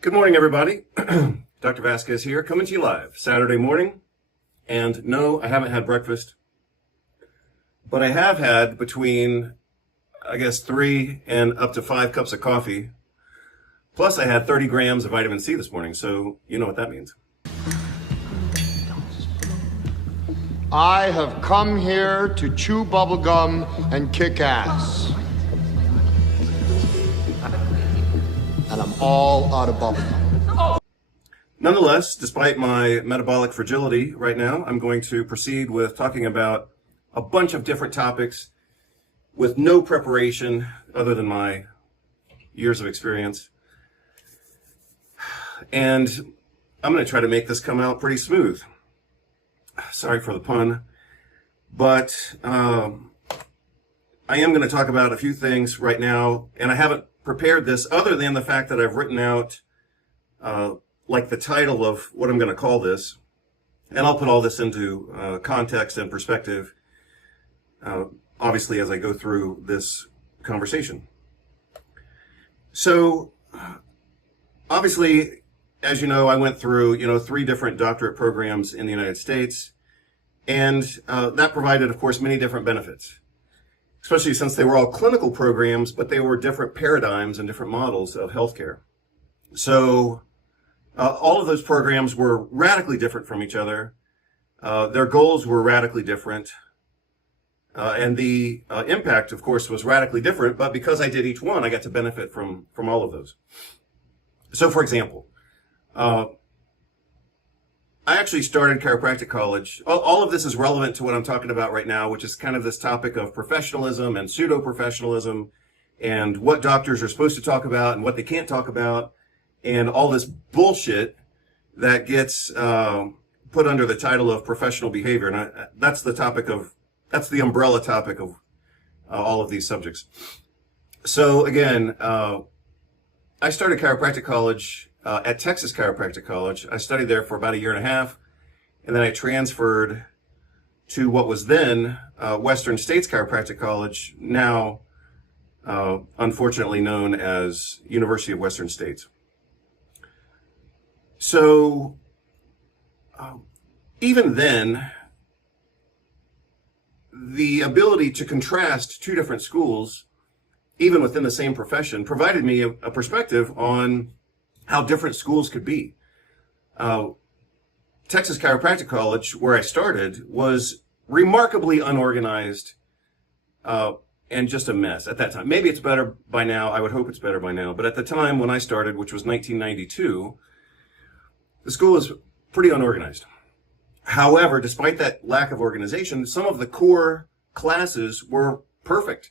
Good morning, everybody. Dr. Vasquez here, coming to you live Saturday morning. And no, I haven't had breakfast, but I have had between, 3 and up to 5 cups of coffee. Plus, I had 30 grams of vitamin C this morning, so you know what that means. I have come here to chew bubblegum and kick ass. And I'm all out of bubblegum. Nonetheless, despite my metabolic fragility right now, I'm going to proceed with talking about a bunch of different topics with no preparation other than my years of experience. And I'm going to try to make this come out pretty smooth. Sorry for the pun, but I am going to talk about a few things right now, and I haven't prepared this other than the fact that I've written out like the title of what I'm going to call this, and I'll put all this into context and perspective, obviously, as I go through this conversation. So, obviously, as you know, I went through, 3 different doctorate programs in the United States, and that provided, of course, many different benefits, especially since they were all clinical programs, but they were different paradigms and different models of healthcare. So all of those programs were radically different from each other. Their goals were radically different. And the impact, of course, was radically different, but because I did each one, I got to benefit from all of those. So, for example, I actually started chiropractic college. All of this is relevant to what I'm talking about right now, which is kind of this topic of professionalism and pseudoprofessionalism and what doctors are supposed to talk about and what they can't talk about and all this bullshit that gets put under the title of professional behavior. And that's the umbrella topic of all of these subjects. So again, I started chiropractic college at Texas Chiropractic College. I studied there for about 1.5 years, and then I transferred to what was then Western States Chiropractic College, now unfortunately known as University of Western States. So even then, the ability to contrast 2 different schools, even within the same profession, provided me a perspective on how different schools could be. Texas Chiropractic College, where I started, was remarkably unorganized and just a mess at that time. Maybe it's better by now. I would hope it's better by now. But at the time when I started, which was 1992, the school was pretty unorganized. However, despite that lack of organization, some of the core classes were perfect.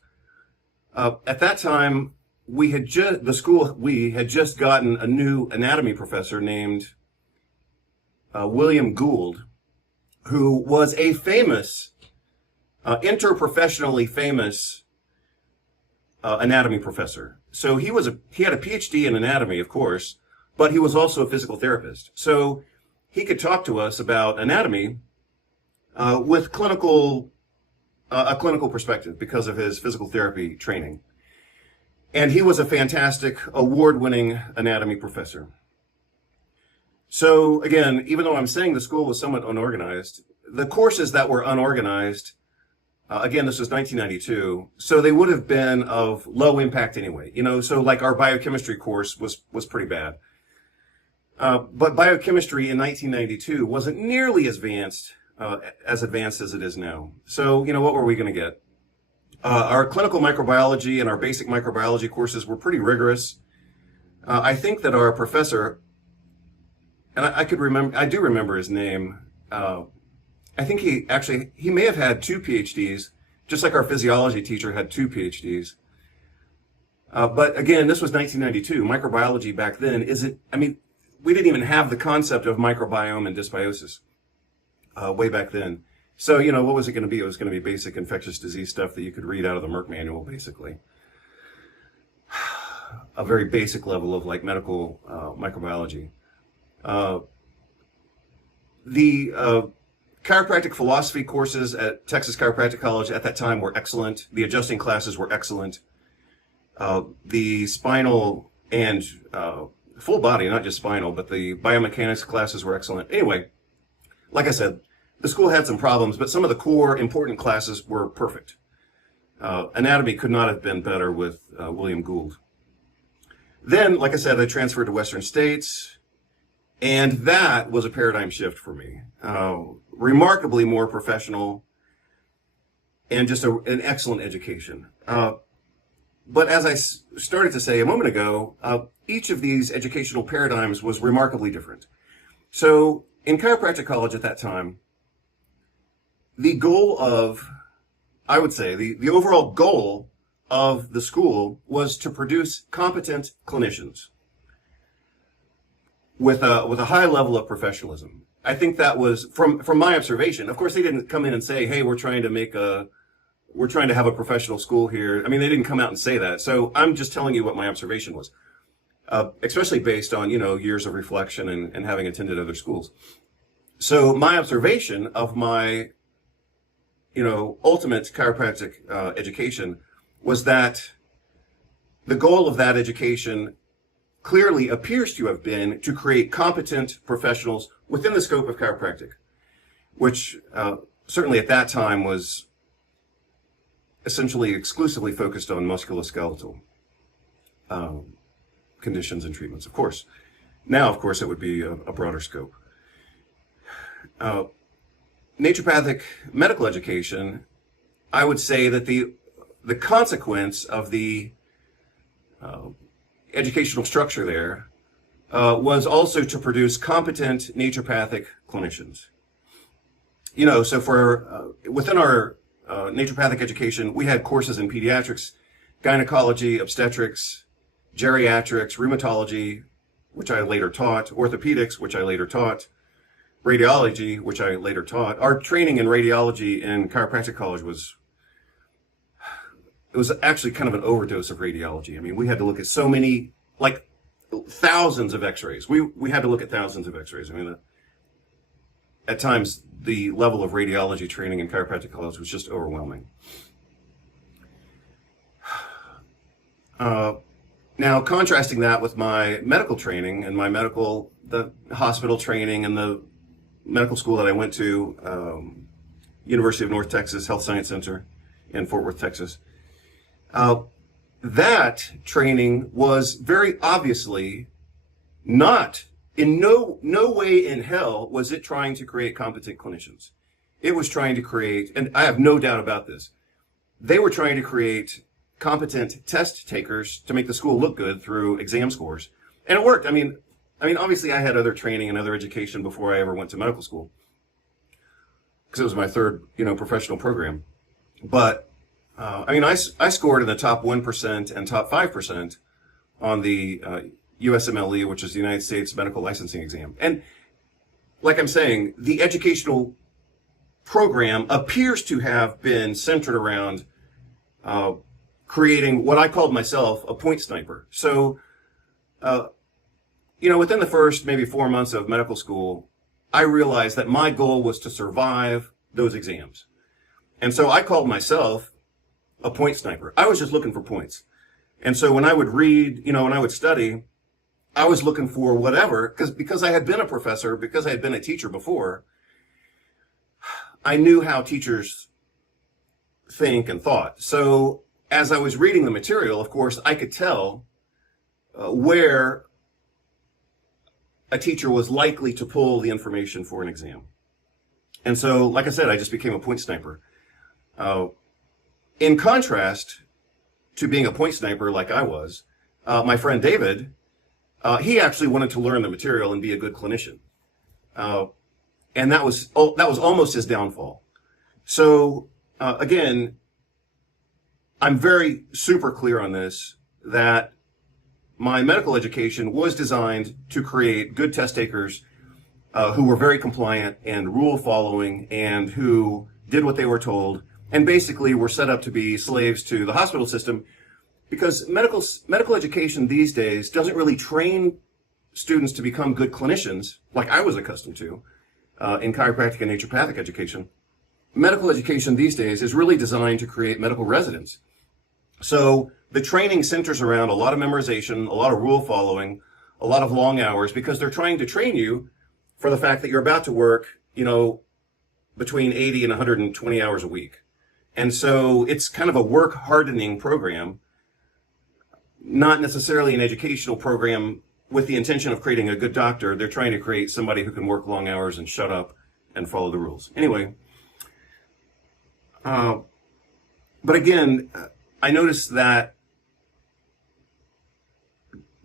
At that time, we had just gotten a new anatomy professor named William Gould, who was a famous, interprofessionally famous anatomy professor. So he had a PhD in anatomy, of course, but he was also a physical therapist. So he could talk to us about anatomy with a clinical perspective because of his physical therapy training. And he was a fantastic, award-winning anatomy professor. So again, even though I'm saying the school was somewhat unorganized, the courses that were unorganized, again, this was 1992, so they would have been of low impact anyway. So like our biochemistry course was pretty bad. But biochemistry in 1992 wasn't nearly as advanced as it is now. So, what were we going to get? Our clinical microbiology and our basic microbiology courses were pretty rigorous. I think that our professor, and I do remember his name. I think he may have had 2 PhDs, just like our physiology teacher had 2 PhDs. But again, this was 1992. Microbiology back then we didn't even have the concept of microbiome and dysbiosis way back then. So, what was it going to be? It was going to be basic infectious disease stuff that you could read out of the Merck manual, basically. A very basic level of like medical microbiology. The chiropractic philosophy courses at Texas Chiropractic College at that time were excellent. The adjusting classes were excellent. The spinal and full body, not just spinal, but the biomechanics classes were excellent. Anyway, like I said, the school had some problems, but some of the core important classes were perfect. Anatomy could not have been better with William Gould. Then, like I said, I transferred to Western States, and that was a paradigm shift for me. Remarkably more professional, and just an excellent education. But as I started to say a moment ago, each of these educational paradigms was remarkably different. So in chiropractic college at that time, the goal of, I would say, the overall goal of the school was to produce competent clinicians with a high level of professionalism. I think that was from my observation. Of course, they didn't come in and say, "Hey, we're trying to have a professional school here." I mean, they didn't come out and say that. So I'm just telling you what my observation was, especially based on, years of reflection and having attended other schools. So my observation of my, ultimate chiropractic education was that the goal of that education clearly appears to have been to create competent professionals within the scope of chiropractic, which certainly at that time was essentially exclusively focused on musculoskeletal conditions and treatments. Of course, now, of course, it would be a broader scope. Naturopathic medical education, I would say that the consequence of the educational structure there was also to produce competent naturopathic clinicians. So for within our naturopathic education, we had courses in pediatrics, gynecology, obstetrics, geriatrics, rheumatology, which I later taught, orthopedics, which I later taught, radiology, which I later taught. Our training in radiology in chiropractic college was actually kind of an overdose of radiology. I mean, we had to look at so many, like thousands of x-rays. We had to look at thousands of x-rays. I mean, at times, the level of radiology training in chiropractic college was just overwhelming. Now, contrasting that with my medical training and the hospital training and the medical school that I went to, University of North Texas Health Science Center in Fort Worth, Texas, that training was very obviously not, in no way in hell was it trying to create competent clinicians. It was trying to create, and I have no doubt about this, they were trying to create competent test takers to make the school look good through exam scores. And it worked. I mean, obviously I had other training and other education before I ever went to medical school, because it was my third, professional program. But, I scored in the top 1% and top 5% on the USMLE, which is the United States Medical Licensing Exam. And like I'm saying, the educational program appears to have been centered around creating what I called myself a point sniper. So, within the first maybe 4 months of medical school, I realized that my goal was to survive those exams. And so I called myself a point sniper. I was just looking for points. And so when I would read, when I would study, I was looking for whatever, because I had been a professor, because I had been a teacher before, I knew how teachers think and thought. So as I was reading the material, of course, I could tell where a teacher was likely to pull the information for an exam. And so, like I said, I just became a point sniper. In contrast to being a point sniper like I was, my friend David, he actually wanted to learn the material and be a good clinician. And that was almost his downfall. So, again, I'm very super clear on this, that my medical education was designed to create good test takers who were very compliant and rule following and who did what they were told and basically were set up to be slaves to the hospital system, because medical education these days doesn't really train students to become good clinicians like I was accustomed to in chiropractic and naturopathic education. Medical education these days is really designed to create medical residents. So the training centers around a lot of memorization, a lot of rule following, a lot of long hours because they're trying to train you for the fact that you're about to work, between 80 and 120 hours a week. And so it's kind of a work hardening program, not necessarily an educational program with the intention of creating a good doctor. They're trying to create somebody who can work long hours and shut up and follow the rules. Anyway, but again, I noticed that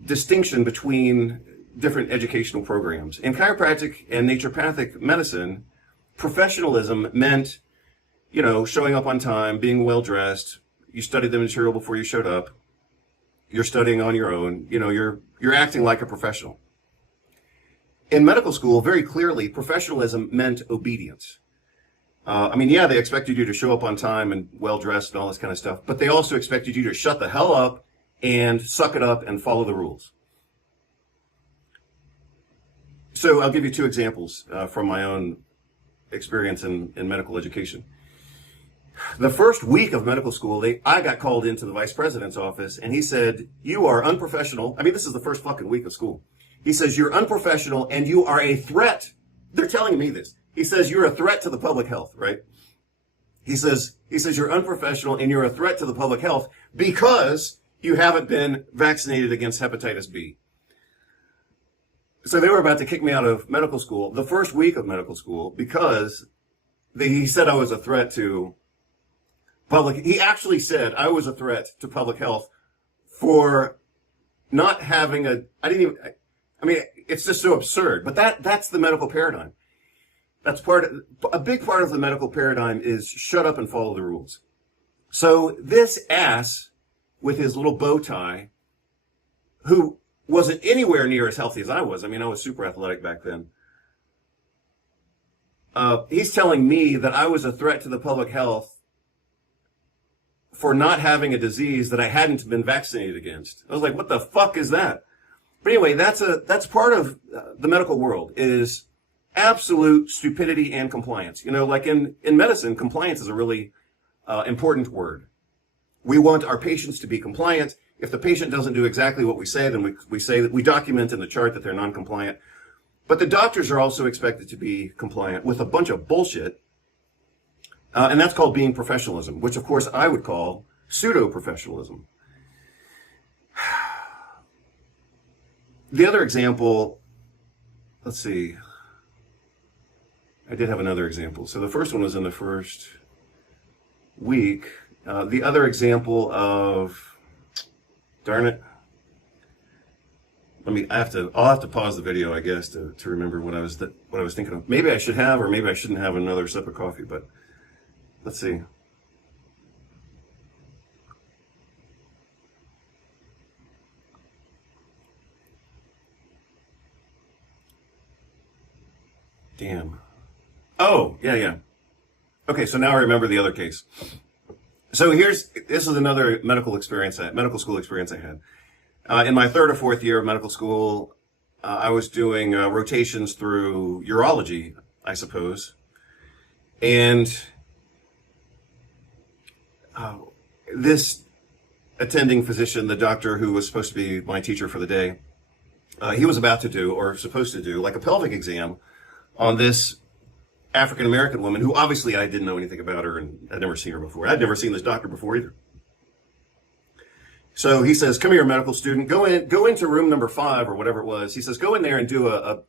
distinction between different educational programs. In chiropractic and naturopathic medicine, professionalism meant, showing up on time, being well dressed. You studied the material before you showed up. You're studying on your own. You're acting like a professional. In medical school, very clearly, professionalism meant obedience. They expected you to show up on time and well dressed and all this kind of stuff, but they also expected you to shut the hell up and suck it up and follow the rules. So I'll give you two examples from my own experience in medical education. The first week of medical school, I got called into the vice president's office, and he said, "You are unprofessional." This is the first fucking week of school. He says, "You're unprofessional and you are a threat." They're telling me this. He says, "You're a threat to the public health," right? He says, "You're unprofessional and you're a threat to the public health because you haven't been vaccinated against hepatitis B." So they were about to kick me out of medical school, the first week of medical school, because he said I was a threat to public. He actually said I was a threat to public health for not having it's just so absurd. But that's the medical paradigm. A big part of the medical paradigm is shut up and follow the rules. So this ass with his little bow tie, who wasn't anywhere near as healthy as I was. I was super athletic back then. He's telling me that I was a threat to the public health for not having a disease that I hadn't been vaccinated against. I was like, what the fuck is that? But anyway, that's part of the medical world, is absolute stupidity and compliance. Like in medicine, compliance is a really important word. We want our patients to be compliant. If the patient doesn't do exactly what we say, then we say that we document in the chart that they're non-compliant. But the doctors are also expected to be compliant with a bunch of bullshit. And that's called being professionalism, which of course I would call pseudo-professionalism. The other example, let's see. I did have another example. So the first one was in the first week. The other example of, darn it. I'll have to pause the video, I guess, to remember what I was thinking of. Maybe I should have, or maybe I shouldn't have another sip of coffee, but let's see. Damn. Oh, yeah. Okay, so now I remember the other case. So this is another medical school experience I had. In my third or fourth year of medical school, I was doing rotations through urology, I suppose. And this attending physician, the doctor who was supposed to be my teacher for the day, he was about to do, or supposed to do, like a pelvic exam on this African-American woman who obviously I didn't know anything about her, and I'd never seen her before. I'd never seen this doctor before either. So he says, "Come here, medical student, go into room number 5 or whatever it was." He says, "Go in there and do a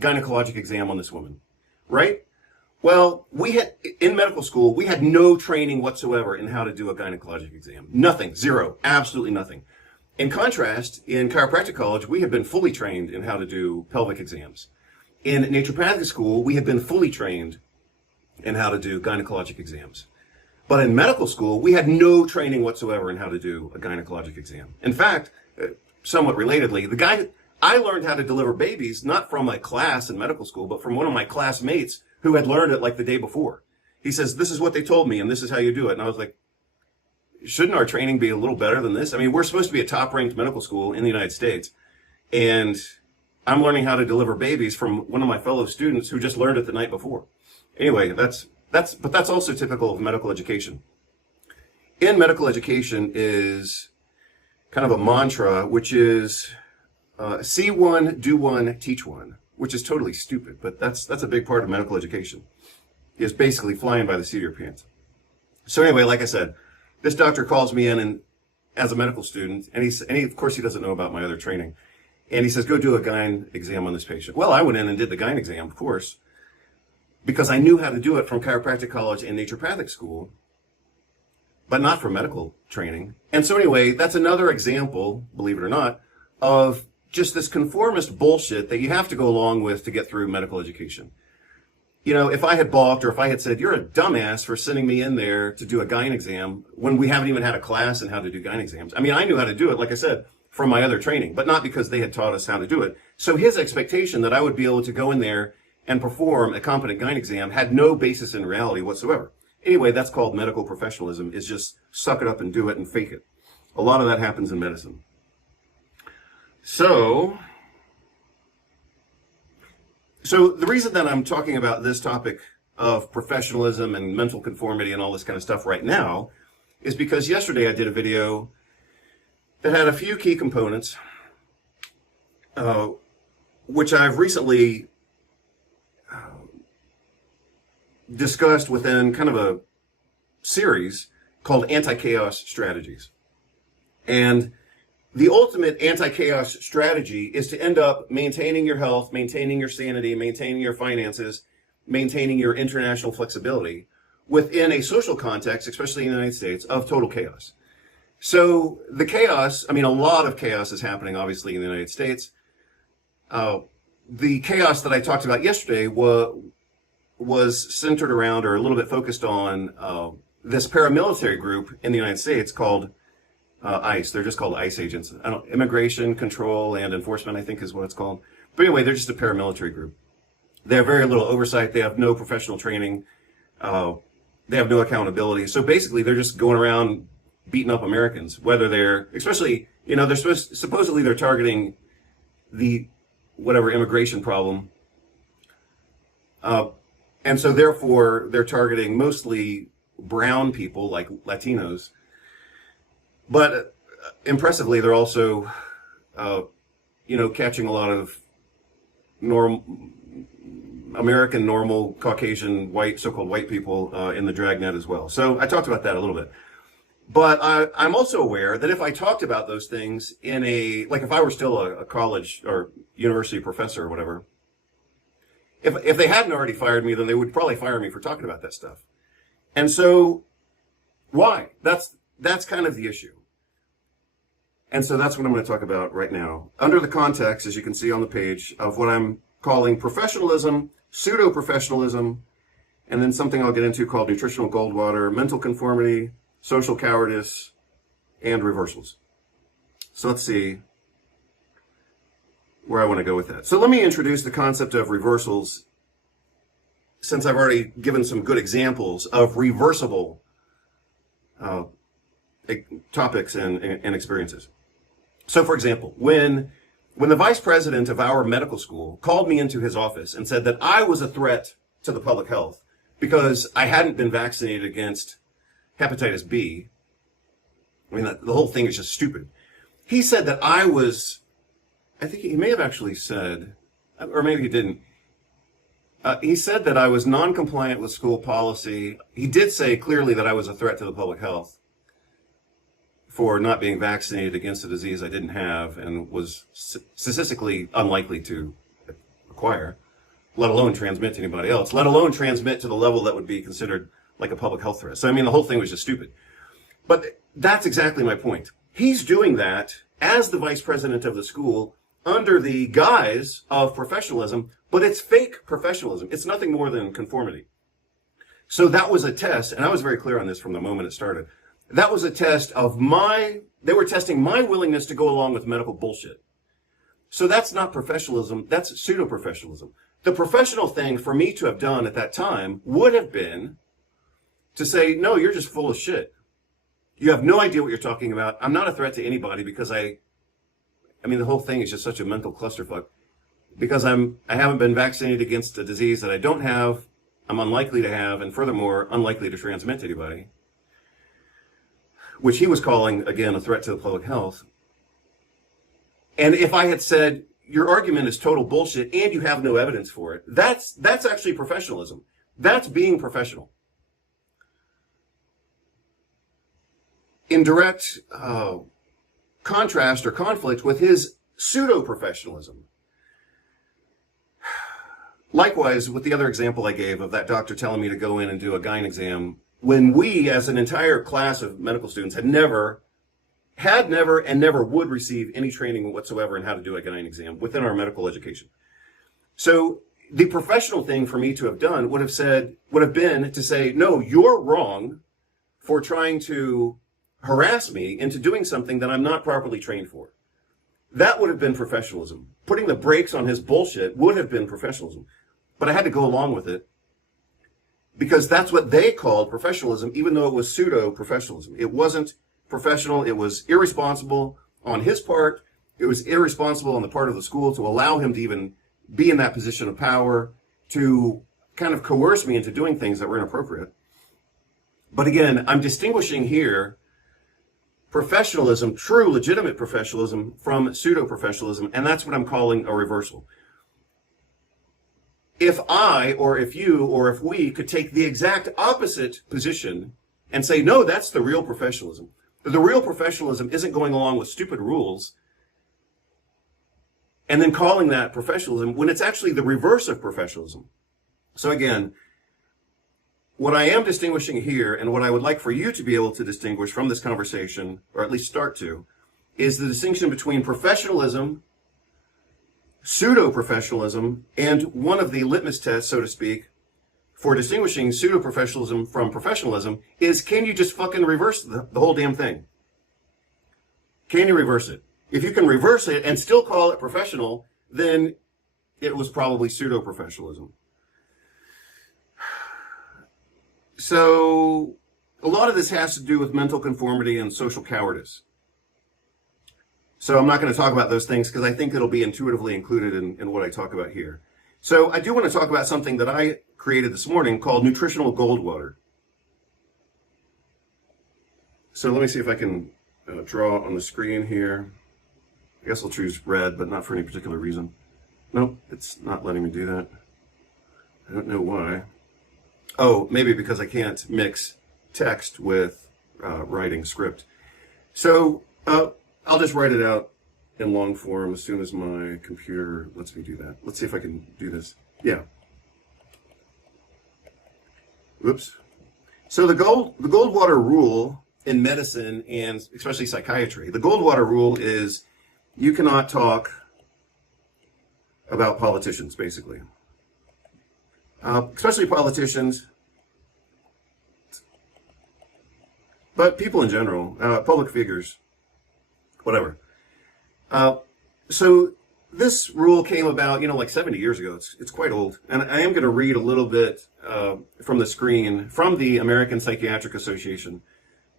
gynecologic exam on this woman." Right? Well, in medical school, we had no training whatsoever in how to do a gynecologic exam. Nothing. Zero. Absolutely nothing. In contrast, in chiropractic college, we had been fully trained in how to do pelvic exams. In naturopathic school, we had been fully trained in how to do gynecologic exams. But in medical school, we had no training whatsoever in how to do a gynecologic exam. In fact, somewhat relatedly, I learned how to deliver babies, not from a class in medical school, but from one of my classmates who had learned it like the day before. He says, "This is what they told me, and this is how you do it." And I was like, shouldn't our training be a little better than this? We're supposed to be a top-ranked medical school in the United States, and I'm learning how to deliver babies from one of my fellow students who just learned it the night before. Anyway, but that's also typical of medical education. In medical education is kind of a mantra, which is see one, do one, teach one, which is totally stupid, but that's a big part of medical education, is basically flying by the seat of your pants. So anyway, like I said, this doctor calls me in and as a medical student, and of course he doesn't know about my other training, and he says, go do a gyne exam on this patient. Well, I went in and did the gyne exam, of course, because I knew how to do it from chiropractic college and naturopathic school, but not from medical training. And so anyway, that's another example, believe it or not, of just this conformist bullshit that you have to go along with to get through medical education. You know, if I had balked, or if I had said, you're a dumbass for sending me in there to do a gyne exam when we haven't even had a class in how to do gyne exams. I mean, I knew how to do it, like I said, from my other training, but not because they had taught us how to do it. So his expectation that I would be able to go in there and perform a competent gyne exam had no basis in reality whatsoever. Anyway, that's called medical professionalism, is just suck it up and do it and fake it. A lot of that happens in medicine. So the reason that I'm talking about this topic of professionalism and mental conformity and all this kind of stuff right now is because yesterday I did a video that had a few key components, which I've recently discussed within kind of a series called Anti-Chaos Strategies. And the ultimate anti-chaos strategy is to end up maintaining your health, maintaining your sanity, maintaining your finances, maintaining your international flexibility within a social context, especially in the United States, of total chaos. So the chaos, I mean, a lot of chaos is happening, obviously, in the United States. The chaos that I talked about yesterday was centered around, or a little bit focused on, this paramilitary group in the United States called ICE. They're just called ICE agents. Immigration Control and Enforcement, I think is what it's called. But anyway, they're just a paramilitary group. They have very little oversight. They have no professional training. They have no accountability. So basically, they're just going around beating up Americans, whether they're, especially, you know, supposedly they're targeting the whatever immigration problem. And so therefore, they're targeting mostly brown people like Latinos. But impressively, they're also, catching a lot of American normal Caucasian white, so-called white people in the dragnet as well. So I talked about that a little bit. But I'm also aware that if I talked about those things if I were still a college or university professor or whatever, if they hadn't already fired me, then they would probably fire me for talking about that stuff. And so, why? That's kind of the issue. And so that's what I'm going to talk about right now. Under the context, as you can see on the page, of what I'm calling professionalism, pseudo-professionalism, and then something I'll get into called nutritional Goldwater, mental conformity, social cowardice, and reversals. So let's see where I want to go with that. So let me introduce the concept of reversals, since I've already given some good examples of reversible topics and experiences. So, for example, when the vice president of our medical school called me into his office and said that I was a threat to the public health because I hadn't been vaccinated against hepatitis B, I mean, the whole thing is just stupid. He said that I think he may have actually said, or maybe he didn't, he said that I was non-compliant with school policy. He did say clearly that I was a threat to the public health for not being vaccinated against a disease I didn't have and was statistically unlikely to acquire, let alone transmit to anybody else, let alone transmit to the level that would be considered like a public health threat. So, I mean, the whole thing was just stupid. But that's exactly my point. He's doing that as the vice president of the school under the guise of professionalism, but it's fake professionalism. It's nothing more than conformity. So that was a test, and I was very clear on this from the moment it started. That was a test of they were testing my willingness to go along with medical bullshit. So that's not professionalism, that's pseudo-professionalism. The professional thing for me to have done at that time would have been to say, no, you're just full of shit. You have no idea what you're talking about. I'm not a threat to anybody because I mean, the whole thing is just such a mental clusterfuck. Because I haven't been vaccinated against a disease that I don't have, I'm unlikely to have, and furthermore, unlikely to transmit to anybody. Which he was calling, again, a threat to the public health. And if I had said, your argument is total bullshit and you have no evidence for it, that's actually professionalism. That's being professional. In direct contrast or conflict with his pseudo-professionalism. Likewise, with the other example I gave of that doctor telling me to go in and do a gyne exam, when we, as an entire class of medical students, had never, and never would receive any training whatsoever in how to do a gyne exam within our medical education. So the professional thing for me to have done would have been to say, no, you're wrong for trying to harass me into doing something that I'm not properly trained for. That would have been professionalism. Putting the brakes on his bullshit would have been professionalism. But I had to go along with it because that's what they called professionalism, even though it was pseudo-professionalism. It wasn't professional. It was irresponsible on his part. It was irresponsible on the part of the school to allow him to even be in that position of power, to kind of coerce me into doing things that were inappropriate. But again, I'm distinguishing here professionalism, true legitimate professionalism, from pseudo-professionalism, and that's what I'm calling a reversal. If I, or if you, or if we could take the exact opposite position and say, no, that's the real professionalism. The real professionalism isn't going along with stupid rules and then calling that professionalism when it's actually the reverse of professionalism. So again, what I am distinguishing here, and what I would like for you to be able to distinguish from this conversation, or at least start to, is the distinction between professionalism, pseudo-professionalism, and one of the litmus tests, so to speak, for distinguishing pseudo-professionalism from professionalism is, can you just fucking reverse the whole damn thing? Can you reverse it? If you can reverse it and still call it professional, then it was probably pseudo-professionalism. So a lot of this has to do with mental conformity and social cowardice. So I'm not going to talk about those things because I think it'll be intuitively included in what I talk about here. So I do want to talk about something that I created this morning called Nutritional Goldwater. So let me see if I can draw on the screen here. I guess I'll choose red, but not for any particular reason. Nope, it's not letting me do that. I don't know why. Oh, maybe because I can't mix text with writing script. So I'll just write it out in long form as soon as my computer lets me do that. Let's see if I can do this. Yeah. Oops. So the Goldwater rule in medicine and especially psychiatry, the Goldwater rule is you cannot talk about politicians, basically. Especially politicians, but people in general, public figures, whatever. So this rule came about, like 70 years ago. It's quite old. And I am going to read a little bit from the screen from the American Psychiatric Association.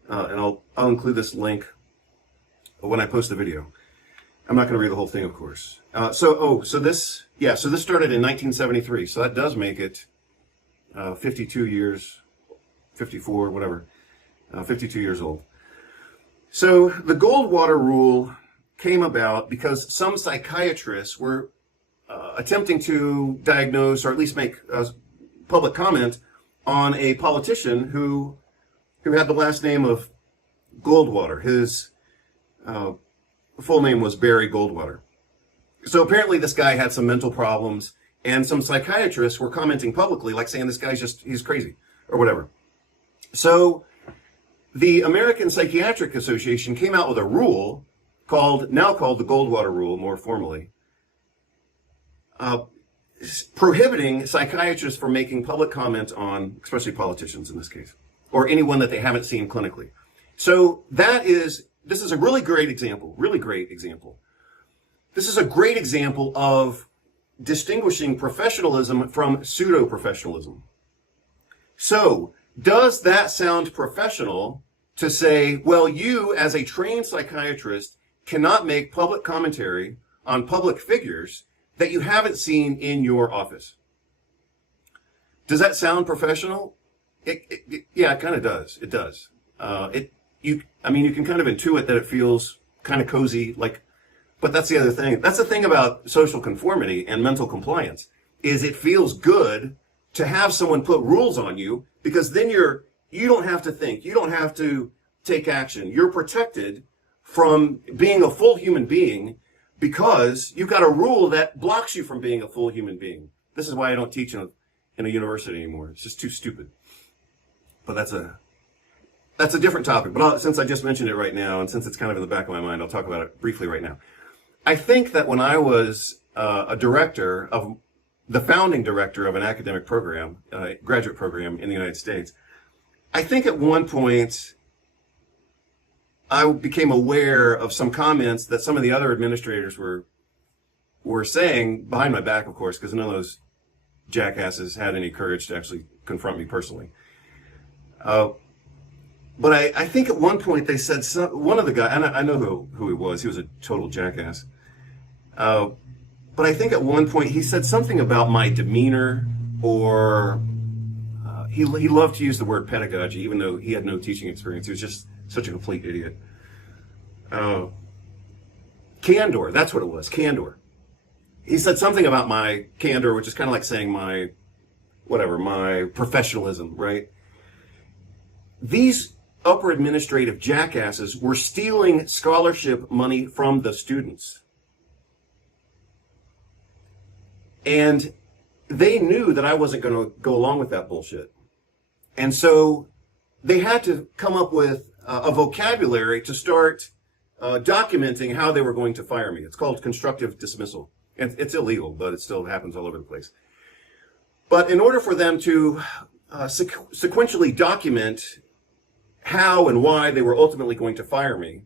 And I'll include this link when I post the video. I'm not going to read the whole thing, of course. So this started in 1973. So that does make it 52 years, 54, whatever, 52 years old. So the Goldwater rule came about because some psychiatrists were attempting to diagnose or at least make public comment on a politician who had the last name of Goldwater. His full name was Barry Goldwater. So apparently this guy had some mental problems, and some psychiatrists were commenting publicly, like saying this guy's he's crazy or whatever. So the American Psychiatric Association came out with a rule now called the Goldwater Rule, more formally, prohibiting psychiatrists from making public comment on, especially politicians in this case, or anyone that they haven't seen clinically. So this is a really great example. This is a great example of distinguishing professionalism from pseudo-professionalism. So, does that sound professional to say, well, you as a trained psychiatrist cannot make public commentary on public figures that you haven't seen in your office? Does that sound professional? Yeah, it kind of does. It does. You can kind of intuit that it feels kind of cozy, like But that's the other thing. That's the thing about social conformity and mental compliance, is it feels good to have someone put rules on you, because then you don't have to think. You don't have to take action. You're protected from being a full human being because you've got a rule that blocks you from being a full human being. This is why I don't teach in a university anymore. It's just too stupid. But that's a different topic. But since I just mentioned it right now, and since it's kind of in the back of my mind, I'll talk about it briefly right now. I think that when I was the founding director of an academic program, graduate program in the United States, I think at one point I became aware of some comments that some of the other administrators were saying behind my back, of course, because none of those jackasses had any courage to actually confront me personally. But I think at one point they said, one of the guys, and I know who he was a total jackass. But I think at one point he said something about my demeanor, or he loved to use the word pedagogy, even though he had no teaching experience. He was just such a complete idiot. Candor, that's what it was, candor. He said something about my candor, which is kind of like saying my professionalism, right? These upper administrative jackasses were stealing scholarship money from the students. And they knew that I wasn't going to go along with that bullshit. And so they had to come up with a vocabulary to start documenting how they were going to fire me. It's called constructive dismissal. And it's illegal, but it still happens all over the place. But in order for them to sequentially document how and why they were ultimately going to fire me,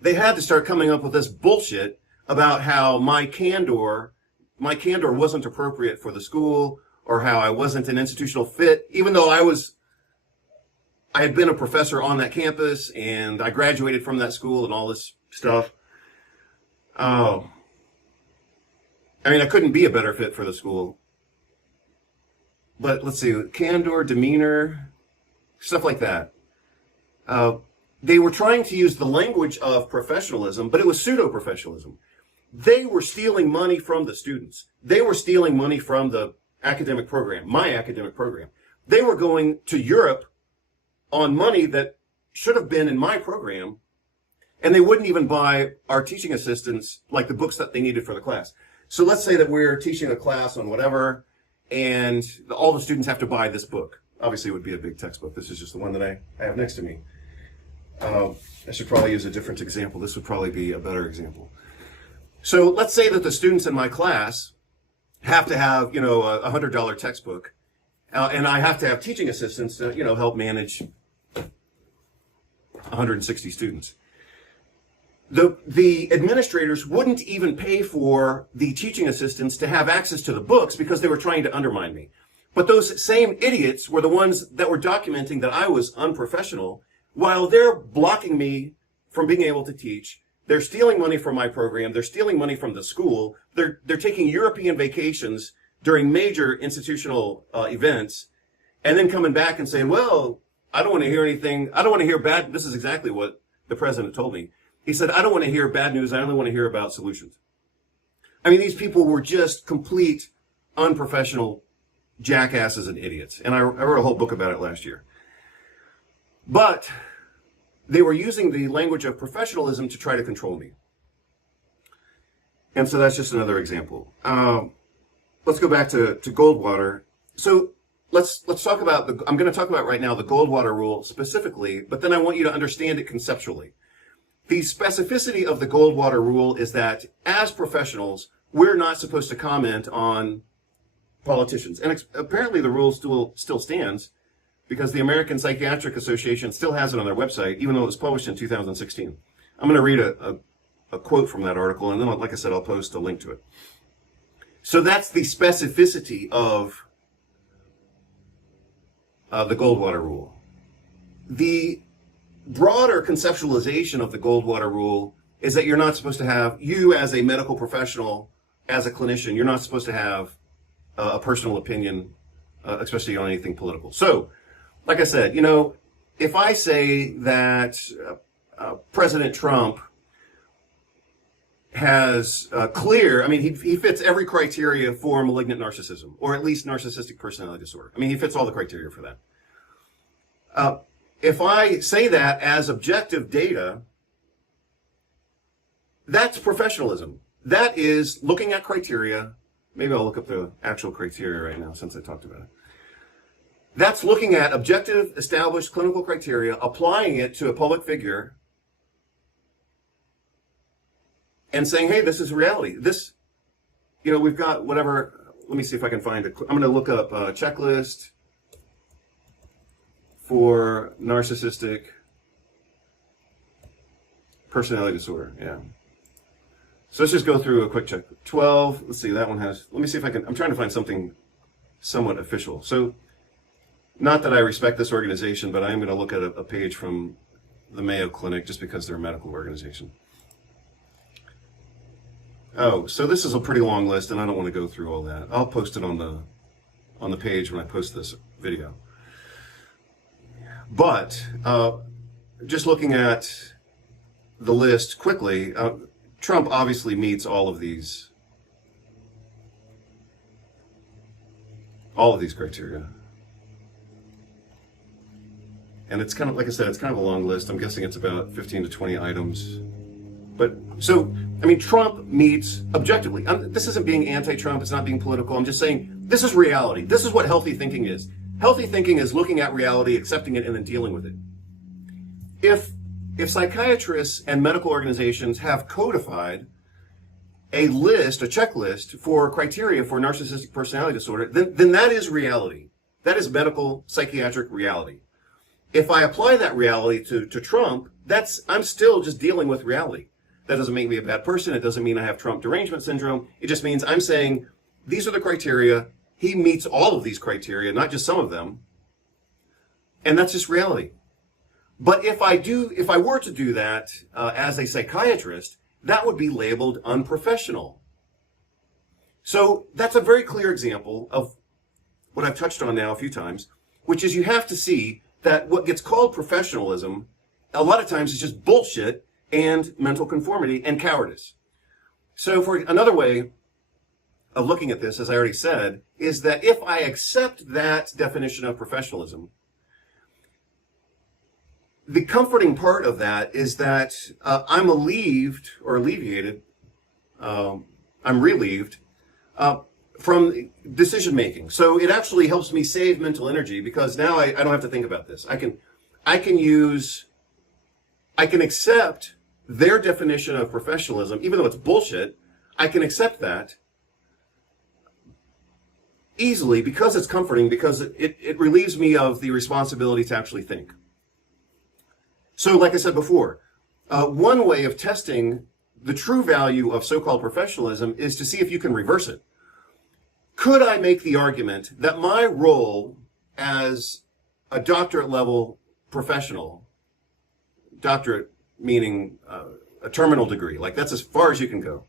they had to start coming up with this bullshit about how my candor wasn't appropriate for the school, or how I wasn't an institutional fit, even though I had been a professor on that campus and I graduated from that school and all this stuff. Oh, I mean, I couldn't be a better fit for the school. But let's see, candor, demeanor, stuff like that. They were trying to use the language of professionalism, but it was pseudo-professionalism. They were stealing money from the students. They were stealing money from the academic program, my academic program. They were going to Europe on money that should have been in my program, and they wouldn't even buy our teaching assistants like the books that they needed for the class. So let's say that we're teaching a class on whatever, and all the students have to buy this book. Obviously, it would be a big textbook. This is just the one that I have next to me. I should probably use a different example. This would probably be a better example. So let's say that the students in my class have to have, a $100 textbook, and I have to have teaching assistants to, help manage 160 students. The administrators wouldn't even pay for the teaching assistants to have access to the books because they were trying to undermine me. But those same idiots were the ones that were documenting that I was unprofessional while they're blocking me from being able to teach. They're stealing money from my program. They're stealing money from the school. They're taking European vacations during major institutional events, and then coming back and saying, well, I don't want to hear anything. I don't want to hear bad. This is exactly what the president told me. He said, I don't want to hear bad news. I only want to hear about solutions. I mean, these people were just complete unprofessional jackasses and idiots. And I wrote a whole book about it last year. But they were using the language of professionalism to try to control me. And so that's just another example. Let's go back to Goldwater. So let's talk about I'm going to talk about right now the Goldwater rule specifically, but then I want you to understand it conceptually. The specificity of the Goldwater rule is that as professionals, we're not supposed to comment on politicians. And apparently the rule still stands, because the American Psychiatric Association still has it on their website, even though it was published in 2016. I'm going to read a quote from that article, and then, like I said, I'll post a link to it. So that's the specificity of the Goldwater rule. The broader conceptualization of the Goldwater rule is that you're not supposed to have, you as a medical professional, as a clinician, you're not supposed to have a personal opinion, especially on anything political. So, like I said, if I say that President Trump has clear, I mean, he fits every criteria for malignant narcissism, or at least narcissistic personality disorder. I mean, he fits all the criteria for that. If I say that as objective data, that's professionalism. That is looking at criteria. Maybe I'll look up the actual criteria right now since I talked about it. That's looking at objective, established clinical criteria, applying it to a public figure, and saying, hey, this is reality. This, we've got whatever. Let me see if I can find it. I'm going to look up a checklist for narcissistic personality disorder. Yeah. So let's just go through a quick check. 12. Let's see. That one has. Let me see if I can. I'm trying to find something somewhat official. So, not that I respect this organization, but I am going to look at a page from the Mayo Clinic just because they're a medical organization. Oh, so this is a pretty long list, and I don't want to go through all that. I'll post it on the page when I post this video. But just looking at the list quickly, Trump obviously meets all of these criteria. And it's kind of, like I said, it's kind of a long list. I'm guessing it's about 15 to 20 items. But, so, I mean, Trump meets objectively. This isn't being anti-Trump. It's not being political. I'm just saying this is reality. This is what healthy thinking is. Healthy thinking is looking at reality, accepting it, and then dealing with it. If psychiatrists and medical organizations have codified a list, a checklist for criteria for narcissistic personality disorder, then that is reality. That is medical psychiatric reality. If I apply that reality to Trump, I'm still just dealing with reality. That doesn't make me a bad person. It doesn't mean I have Trump derangement syndrome. It just means I'm saying these are the criteria. He meets all of these criteria, not just some of them. And that's just reality. But if I were to do that as a psychiatrist, that would be labeled unprofessional. So that's a very clear example of what I've touched on now a few times, which is you have to see that what gets called professionalism a lot of times is just bullshit and mental conformity and cowardice. So for another way of looking at this, as I already said, is that if I accept that definition of professionalism, the comforting part of that is that I'm alleviated from decision making. So it actually helps me save mental energy because now I don't have to think about this. I can accept their definition of professionalism, even though it's bullshit. I can accept that easily because it's comforting, because it relieves me of the responsibility to actually think. So like I said before, one way of testing the true value of so-called professionalism is to see if you can reverse it. Could I make the argument that my role as a doctorate level professional, doctorate meaning a terminal degree, like that's as far as you can go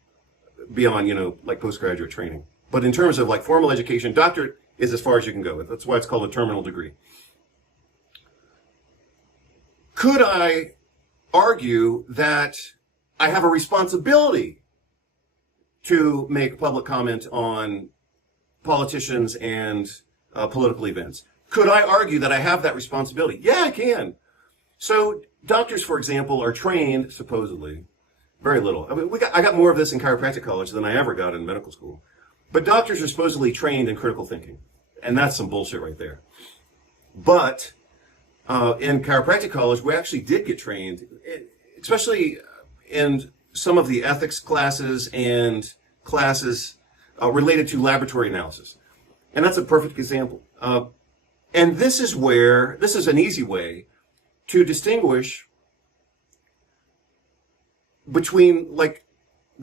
beyond, like postgraduate training. But in terms of like formal education, doctorate is as far as you can go. That's why it's called a terminal degree. Could I argue that I have a responsibility to make public comment on politicians and political events? Could I argue that I have that responsibility? Yeah, I can. So doctors, for example, are trained, supposedly, very little. I mean, I got more of this in chiropractic college than I ever got in medical school. But doctors are supposedly trained in critical thinking. And that's some bullshit right there. But in chiropractic college, we actually did get trained, especially in some of the ethics classes and classes related to laboratory analysis. And that's a perfect example. And this is an easy way to distinguish between like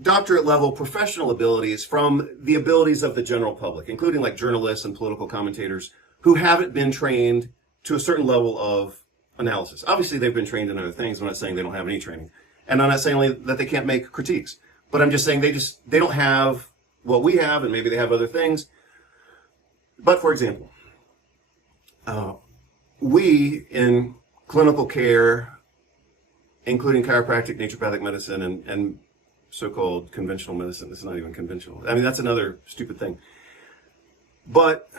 doctorate level professional abilities from the abilities of the general public, including like journalists and political commentators who haven't been trained to a certain level of analysis. Obviously, they've been trained in other things. I'm not saying they don't have any training. And I'm not saying that they can't make critiques. But I'm just saying they don't have what we have, and maybe they have other things. But for example, we in clinical care, including chiropractic, naturopathic medicine, and so-called conventional medicine. It's not even conventional. I mean, that's another stupid thing. But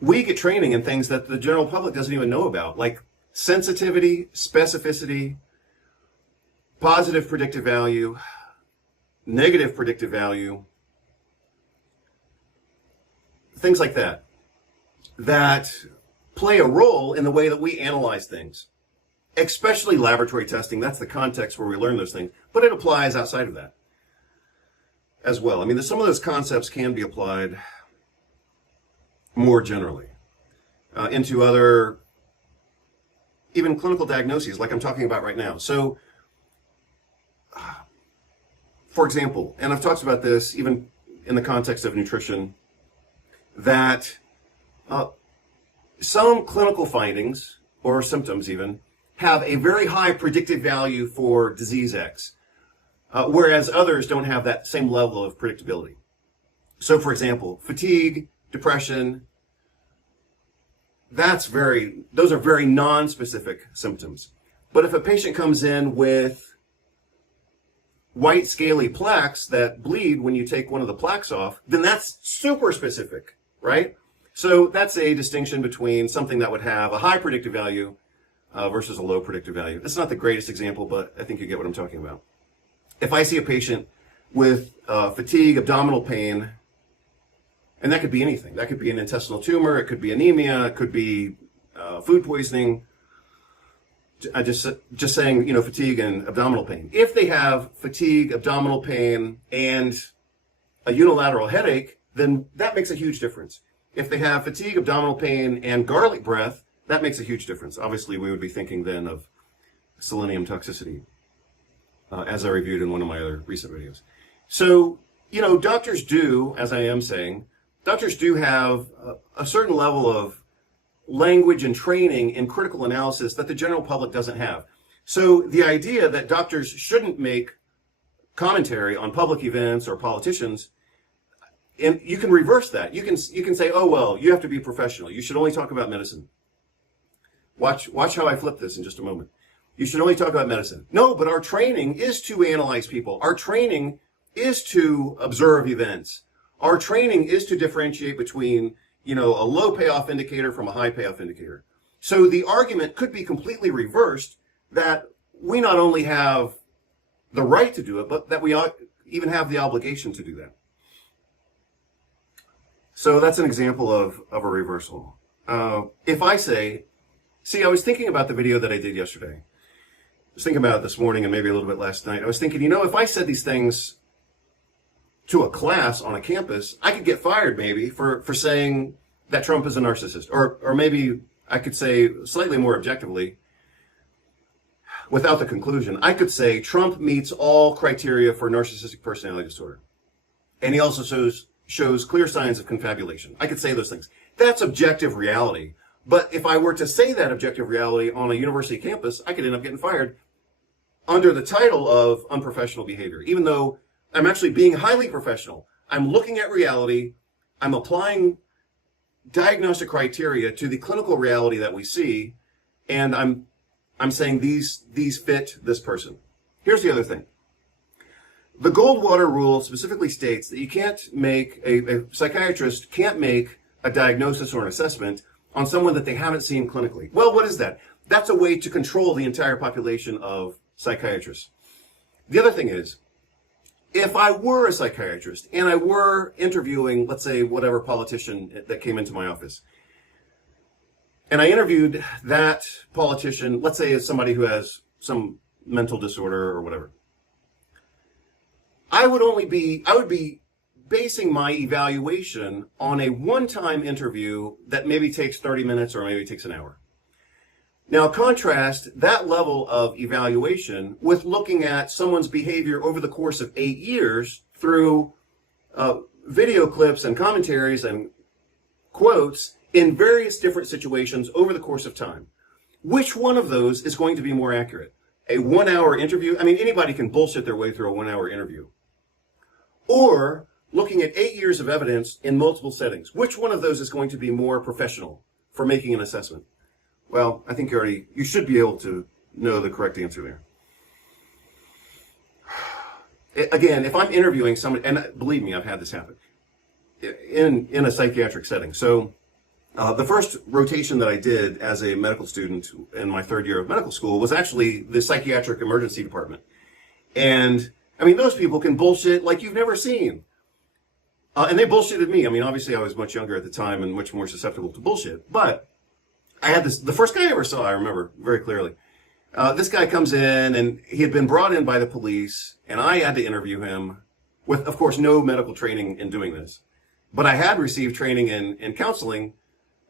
we get training in things that the general public doesn't even know about, like sensitivity, specificity, positive predictive value, negative predictive value, things like that, that play a role in the way that we analyze things, especially laboratory testing. That's the context where we learn those things, but it applies outside of that as well. I mean, some of those concepts can be applied more generally into other, even clinical diagnoses, like I'm talking about right now. So, for example, and I've talked about this even in the context of nutrition, that some clinical findings, or symptoms even, have a very high predictive value for disease X, whereas others don't have that same level of predictability. So, for example, fatigue, depression, those are very non-specific symptoms. But if a patient comes in with white scaly plaques that bleed when you take one of the plaques off, then that's super specific, right? So that's a distinction between something that would have a high predictive value versus a low predictive value. It's not the greatest example, but I think you get what I'm talking about. If I see a patient with fatigue, abdominal pain, and that could be anything. That could be an intestinal tumor, it could be anemia, it could be food poisoning. I just saying, fatigue and abdominal pain. If they have fatigue, abdominal pain, and a unilateral headache, then that makes a huge difference. If they have fatigue, abdominal pain, and garlic breath, that makes a huge difference. Obviously, we would be thinking then of selenium toxicity, as I reviewed in one of my other recent videos. So, doctors do, as I am saying, doctors do have a certain level of language and training in critical analysis that the general public doesn't have. So the idea that doctors shouldn't make commentary on public events or politicians, and you can reverse that. You can say, oh, well, you have to be professional. You should only talk about medicine. Watch how I flip this in just a moment. You should only talk about medicine. No, but our training is to analyze people. Our training is to observe events. Our training is to differentiate between, a low payoff indicator from a high payoff indicator. So the argument could be completely reversed, that we not only have the right to do it, but that we even have the obligation to do that. So that's an example of a reversal. If I say, I was thinking about the video that I did yesterday. I was thinking about it this morning and maybe a little bit last night. I was thinking, if I said these things to a class on a campus, I could get fired maybe for saying that Trump is a narcissist. Or maybe I could say slightly more objectively, without the conclusion, I could say Trump meets all criteria for narcissistic personality disorder. And he also shows clear signs of confabulation. I could say those things. That's objective reality. But if I were to say that objective reality on a university campus, I could end up getting fired under the title of unprofessional behavior, even though I'm actually being highly professional. I'm looking at reality. I'm applying diagnostic criteria to the clinical reality that we see, and I'm saying these fit this person. Here's the other thing. The Goldwater rule specifically states that you can't make a psychiatrist can't make a diagnosis or an assessment on someone that they haven't seen clinically. Well, what is that? That's a way to control the entire population of psychiatrists. The other thing is, if I were a psychiatrist and I were interviewing, let's say, whatever politician that came into my office, and I interviewed that politician, let's say as somebody who has some mental disorder or whatever, I would be basing my evaluation on a one-time interview that maybe takes 30 minutes or maybe takes an hour. Now, contrast that level of evaluation with looking at someone's behavior over the course of 8 years through video clips and commentaries and quotes in various different situations over the course of time. Which one of those is going to be more accurate? A 1-hour interview? I mean, anybody can bullshit their way through a 1-hour interview. Or looking at 8 years of evidence in multiple settings. Which one of those is going to be more professional for making an assessment? Well, I think you should be able to know the correct answer there. again, if I'm interviewing somebody, and believe me, I've had this happen in a psychiatric setting. So the first rotation that I did as a medical student in my third year of medical school was actually the psychiatric emergency department. And I mean, those people can bullshit like you've never seen. And they bullshitted me. I mean, obviously I was much younger at the time and much more susceptible to bullshit. But I had the first guy I ever saw, I remember very clearly. This guy comes in and he had been brought in by the police, and I had to interview him with, of course, no medical training in doing this. But I had received training in counseling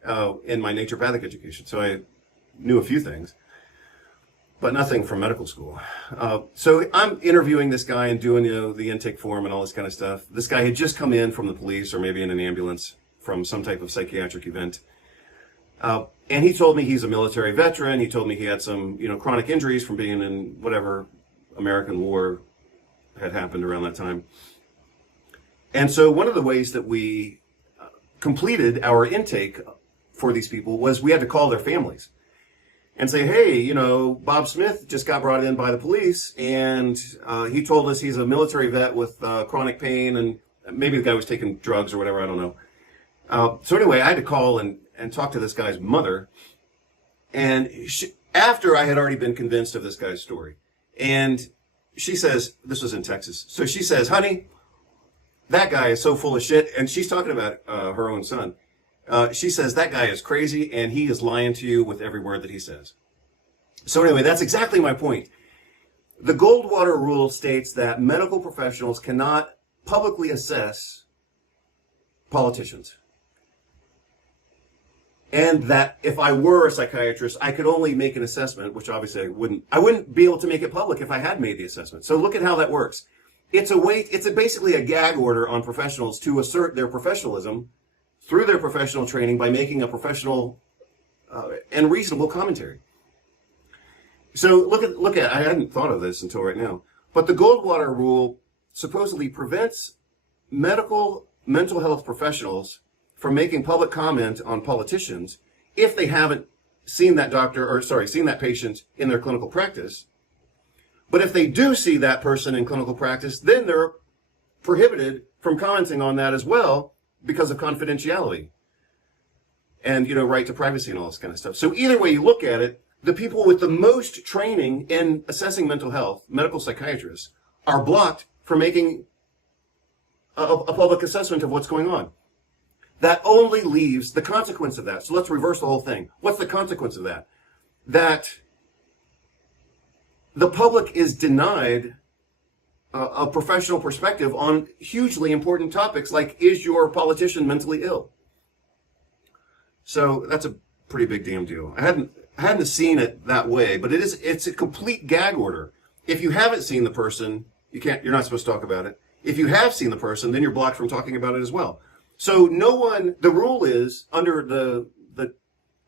in my naturopathic education. So I knew a few things, but nothing from medical school. So I'm interviewing this guy and doing, the intake form and all this kind of stuff. This guy had just come in from the police or maybe in an ambulance from some type of psychiatric event. And he told me he's a military veteran. He told me he had some, chronic injuries from being in whatever American war had happened around that time. And so one of the ways that we completed our intake for these people was we had to call their families and say, hey, Bob Smith just got brought in by the police, and he told us he's a military vet with chronic pain, and maybe the guy was taking drugs or whatever, I don't know. So anyway, I had to call and talk to this guy's mother, and after I had already been convinced of this guy's story, and she says, this was in Texas, so she says, honey, that guy is so full of shit, and she's talking about her own son. She says, that guy is crazy, and he is lying to you with every word that he says. So anyway, that's exactly my point. The Goldwater rule states that medical professionals cannot publicly assess politicians. And that if I were a psychiatrist, I could only make an assessment, which obviously I wouldn't be able to make it public if I had made the assessment. So look at how that works. It's basically a gag order on professionals to assert their professionalism through their professional training by making a professional and reasonable commentary. So look at, I hadn't thought of this until right now, but the Goldwater rule supposedly prevents mental health professionals from making public comment on politicians if they haven't seen that seen that patient in their clinical practice. But if they do see that person in clinical practice, then they're prohibited from commenting on that as well because of confidentiality and, right to privacy and all this kind of stuff. So either way you look at it, the people with the most training in assessing mental health, medical psychiatrists, are blocked from making a public assessment of what's going on. That only leaves the consequence of that. So let's reverse the whole thing. What's the consequence of that? That the public is denied a professional perspective on hugely important topics like, is your politician mentally ill? So that's a pretty big damn deal. I hadn't seen it that way, but it's a complete gag order. If you haven't seen the person, you're not supposed to talk about it. If you have seen the person, then you're blocked from talking about it as well. So the rule is, under the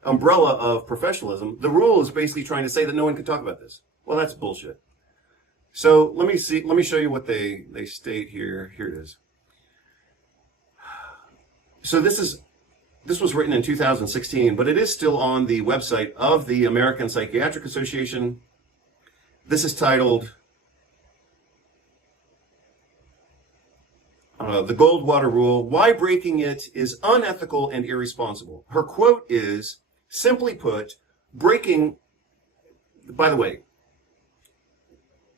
umbrella of professionalism, the rule is basically trying to say that no one can talk about this. Well, that's bullshit. So let me show you what they state here. Here it is. So this was written in 2016, but it is still on the website of the American Psychiatric Association. This is titled The Goldwater Rule, Why Breaking It is Unethical and Irresponsible. Her quote is, simply put, breaking, by the way,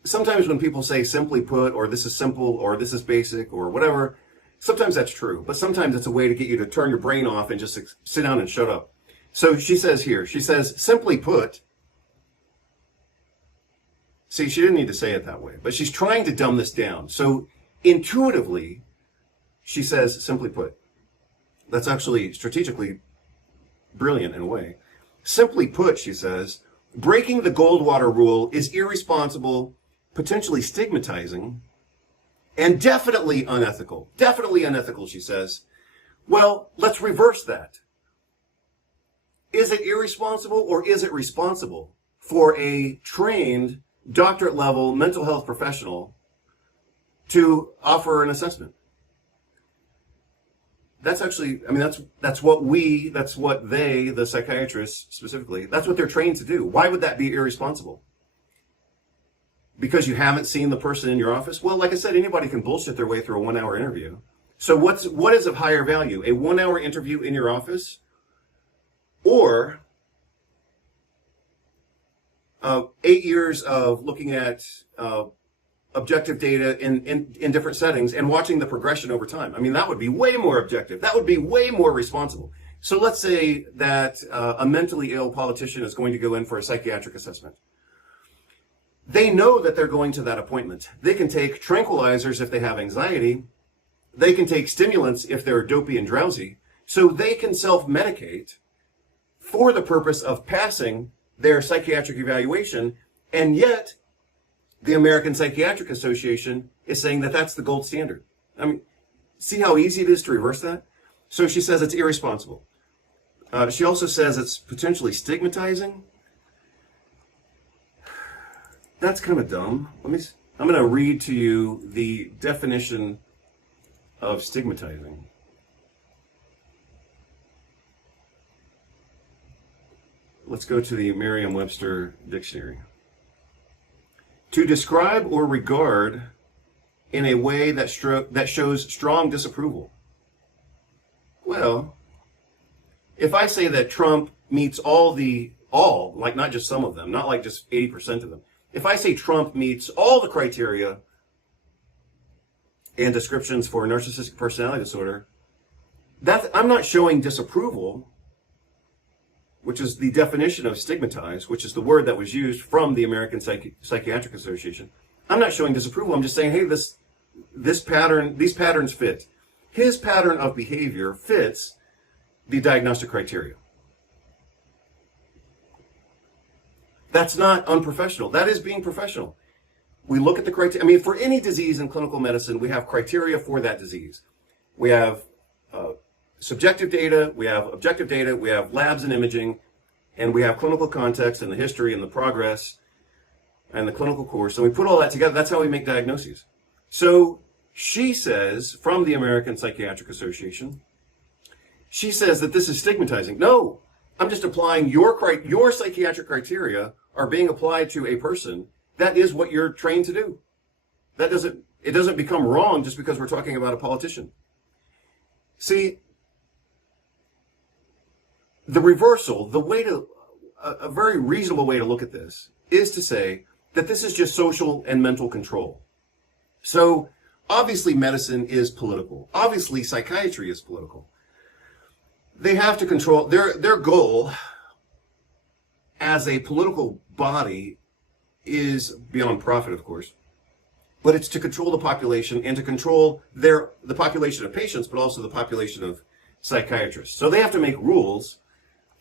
sometimes when people say simply put, or this is simple, or this is basic, or whatever, sometimes that's true, but sometimes it's a way to get you to turn your brain off and just sit down and shut up. So she says here, simply put, see, she didn't need to say it that way, but she's trying to dumb this down. So intuitively, she says, simply put. That's actually strategically brilliant in a way. Simply put, she says, breaking the Goldwater rule is irresponsible, potentially stigmatizing, and definitely unethical. Definitely unethical, she says. Well, let's reverse that. Is it irresponsible or is it responsible for a trained doctorate level mental health professional to offer an assessment? That's actually, that's what they, the psychiatrists specifically, that's what they're trained to do. Why would that be irresponsible? because you haven't seen the person in your office? Well, like I said, anybody can bullshit their way through a 1 hour interview. So what is of higher value? A 1 hour interview in your office, or 8 years of looking at objective data in different settings and watching the progression over time? I mean, that would be way more objective. That would be way more responsible. So let's say that a mentally ill politician is going to go in for a psychiatric assessment. They know that they're going to that appointment. They can take tranquilizers if they have anxiety. They can take stimulants if they're dopey and drowsy. So they can self-medicate for the purpose of passing their psychiatric evaluation. And yet, the American Psychiatric Association is saying that that's the gold standard. I mean, see how easy it is to reverse that? So she says it's irresponsible. She also says it's potentially stigmatizing. That's kind of dumb. I'm going to read to you the definition of stigmatizing. Let's go to the Merriam-Webster dictionary. To describe or regard in a way that shows strong disapproval. Well, if I say that Trump meets all, like not just some of them, not like just 80% of them. If I say Trump meets all the criteria and descriptions for narcissistic personality disorder, I'm not showing disapproval, which is the definition of stigmatize, which is the word that was used from the American Psychiatric Association. I'm not showing disapproval. I'm just saying, hey, these patterns fit. His pattern of behavior fits the diagnostic criteria. That's not unprofessional. That is being professional. We look at the criteria. I mean, for any disease in clinical medicine, we have criteria for that disease. We have subjective data, we have objective data, we have labs and imaging, and we have clinical context and the history and the progress and the clinical course. And we put all that together. That's how we make diagnoses. So she says, from the American Psychiatric Association, she says that this is stigmatizing. No, I'm just applying your psychiatric criteria are being applied to a person. That is what you're trained to do. It doesn't become wrong just because we're talking about a politician. See, the reversal, a very reasonable way to look at this is to say that this is just social and mental control. So obviously medicine is political. Obviously psychiatry is political. They have to control their goal as a political body is beyond profit, of course, but it's to control the population and to control the population of patients, but also the population of psychiatrists. So they have to make rules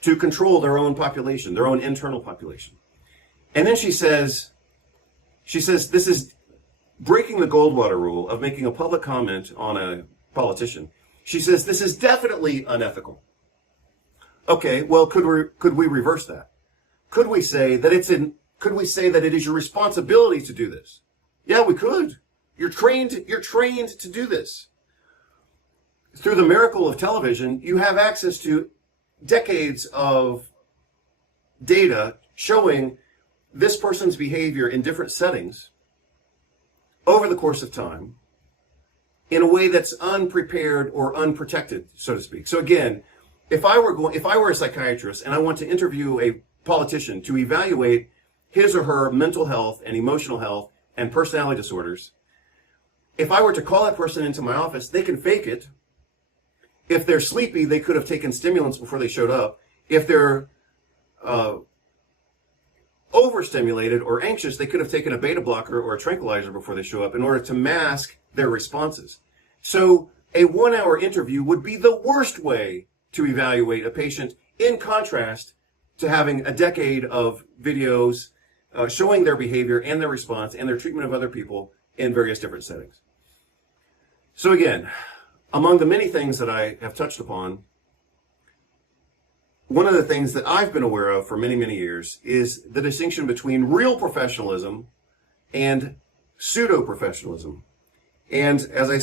to control their own population, their own internal population. And then she says this is breaking the Goldwater rule of making a public comment on a politician. She says this is definitely unethical. Okay, well, could we reverse that? Could we say that it is your responsibility to do this? Yeah, we could. You're trained to do this. Through the miracle of television, you have access to decades of data showing this person's behavior in different settings over the course of time in a way that's unprepared or unprotected, so to speak. So again, if I were a psychiatrist and I want to interview a politician to evaluate his or her mental health and emotional health and personality disorders, if I were to call that person into my office, they can fake it. If they're sleepy, they could have taken stimulants before they showed up. If they're overstimulated or anxious, they could have taken a beta blocker or a tranquilizer before they show up in order to mask their responses. So a 1 hour interview would be the worst way to evaluate a patient, in contrast to having a decade of videos showing their behavior and their response and their treatment of other people in various different settings. So again, among the many things that I have touched upon, one of the things that I've been aware of for many, many years is the distinction between real professionalism and pseudo-professionalism. And as I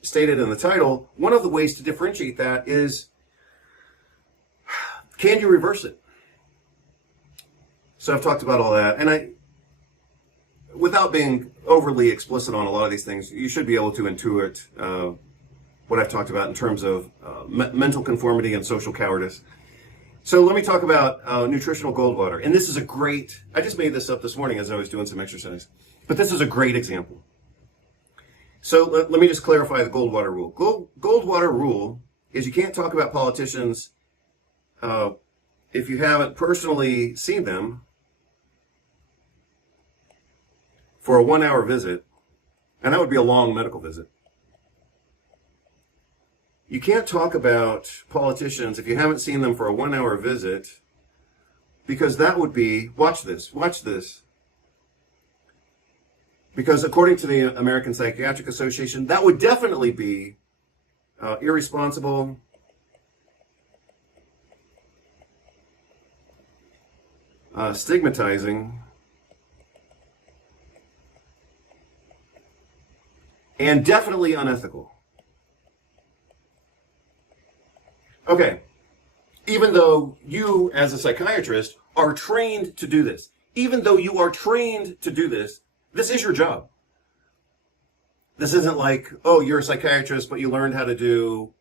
stated in the title, one of the ways to differentiate that is, can you reverse it? So I've talked about all that. And without being overly explicit on a lot of these things, you should be able to intuit what I've talked about in terms of mental conformity and social cowardice. So let me talk about nutritional Goldwater. And this is a great, I just made this up this morning as I was doing some exercise, but this is a great example. So let me just clarify the Goldwater rule. Goldwater rule is you can't talk about politicians if you haven't personally seen them for a 1-hour visit, and that would be a long medical visit. You can't talk about politicians if you haven't seen them for a 1-hour visit, because that would be, watch this, because according to the American Psychiatric Association, that would definitely be irresponsible, stigmatizing, and definitely unethical. Okay, even though you as a psychiatrist are trained to do this, this is your job. This isn't like, oh, you're a psychiatrist, but you learned how to do,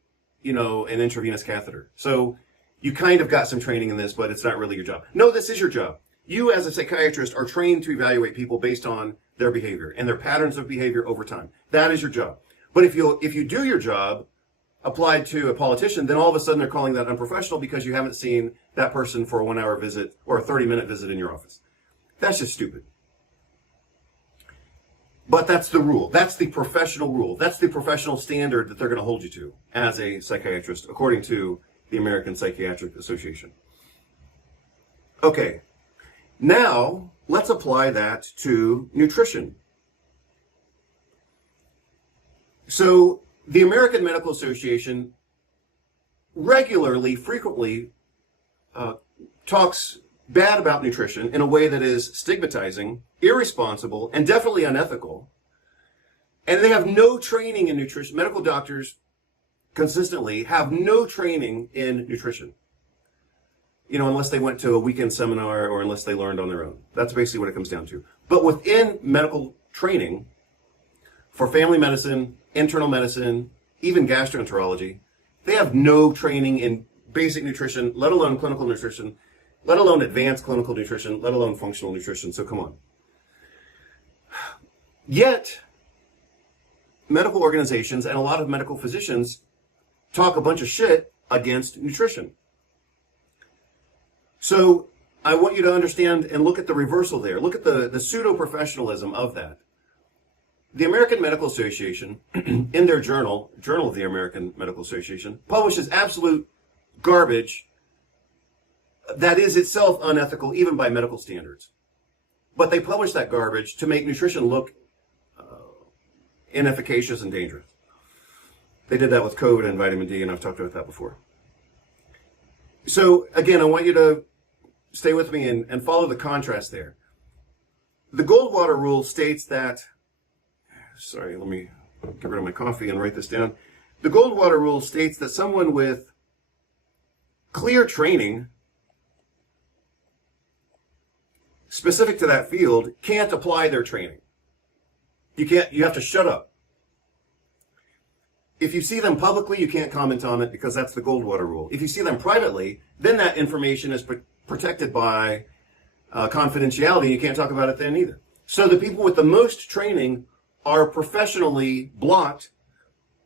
an intravenous catheter. So you kind of got some training in this, but it's not really your job. No, this is your job. You as a psychiatrist are trained to evaluate people based on their behavior and their patterns of behavior over time. That is your job. But if you do your job applied to a politician, then all of a sudden they're calling that unprofessional because you haven't seen that person for a 1-hour visit or a 30-minute visit in your office. That's just stupid. But that's the rule. That's the professional rule. That's the professional standard that they're going to hold you to as a psychiatrist, according to the American Psychiatric Association. Okay, now let's apply that to nutrition. So the American Medical Association frequently talks bad about nutrition in a way that is stigmatizing, irresponsible, and definitely unethical. And they have no training in nutrition. Medical doctors consistently have no training in nutrition. Unless they went to a weekend seminar or unless they learned on their own. That's basically what it comes down to. But within medical training, for family medicine, internal medicine, even gastroenterology, they have no training in basic nutrition, let alone clinical nutrition, let alone advanced clinical nutrition, let alone functional nutrition. So come on. Yet, medical organizations and a lot of medical physicians talk a bunch of shit against nutrition. So I want you to understand and look at the reversal there. Look at the pseudo-professionalism of that. The American Medical Association, in their Journal of the American Medical Association, publishes absolute garbage that is itself unethical even by medical standards. But they publish that garbage to make nutrition look inefficacious and dangerous. They did that with COVID and vitamin D, and I've talked about that before. So again, I want you to stay with me and follow the contrast there. The Goldwater rule states that, sorry, let me get rid of my coffee and write this down. The Goldwater rule states that someone with clear training specific to that field can't apply their training. You have to shut up. If you see them publicly, you can't comment on it because that's the Goldwater rule. If you see them privately, then that information is protected by confidentiality. You can't talk about it then either. So the people with the most training are professionally blocked